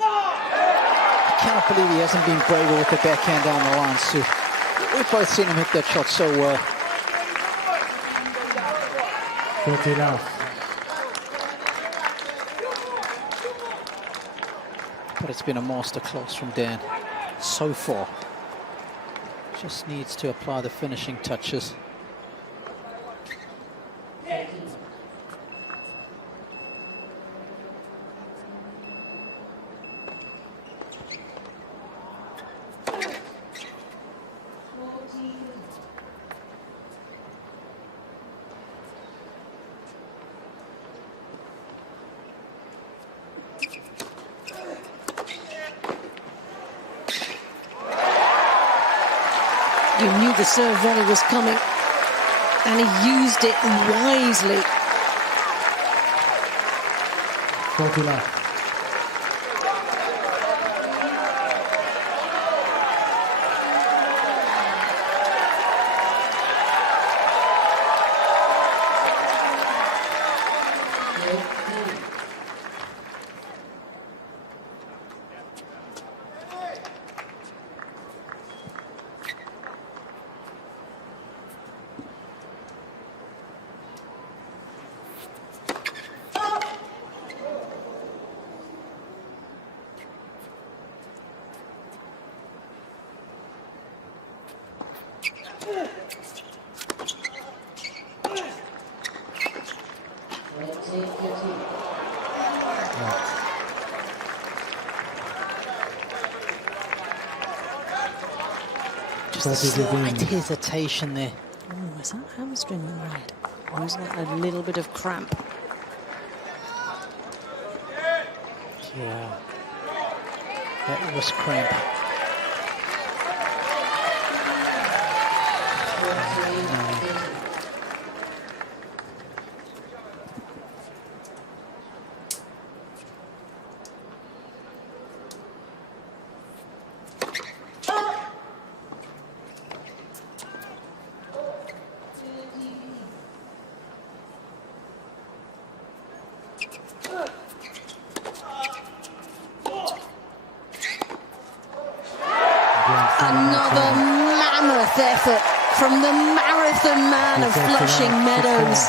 I can't believe he hasn't been braver with the backhand down the line, Sue. We've both seen him hit that shot so well. 30 now. But it's been a masterclass from Dan so far. Just needs to apply the finishing touches. You knew the serve volley was coming, and he used it wisely. 40 left. Just a slight hesitation there. Oh, is that hamstring all right? Or is that a little bit of cramp? Yeah. That was cramp. Another mammoth effort from the marathon man of Flushing Meadows.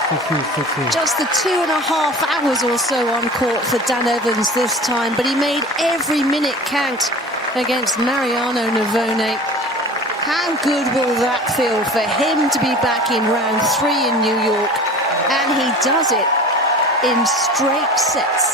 Just the 2.5 hours or so on court for Dan Evans this time, but he made every minute count against Mariano Navone. How good will that feel for him to be back in round 3 in New York? And he does it in straight sets.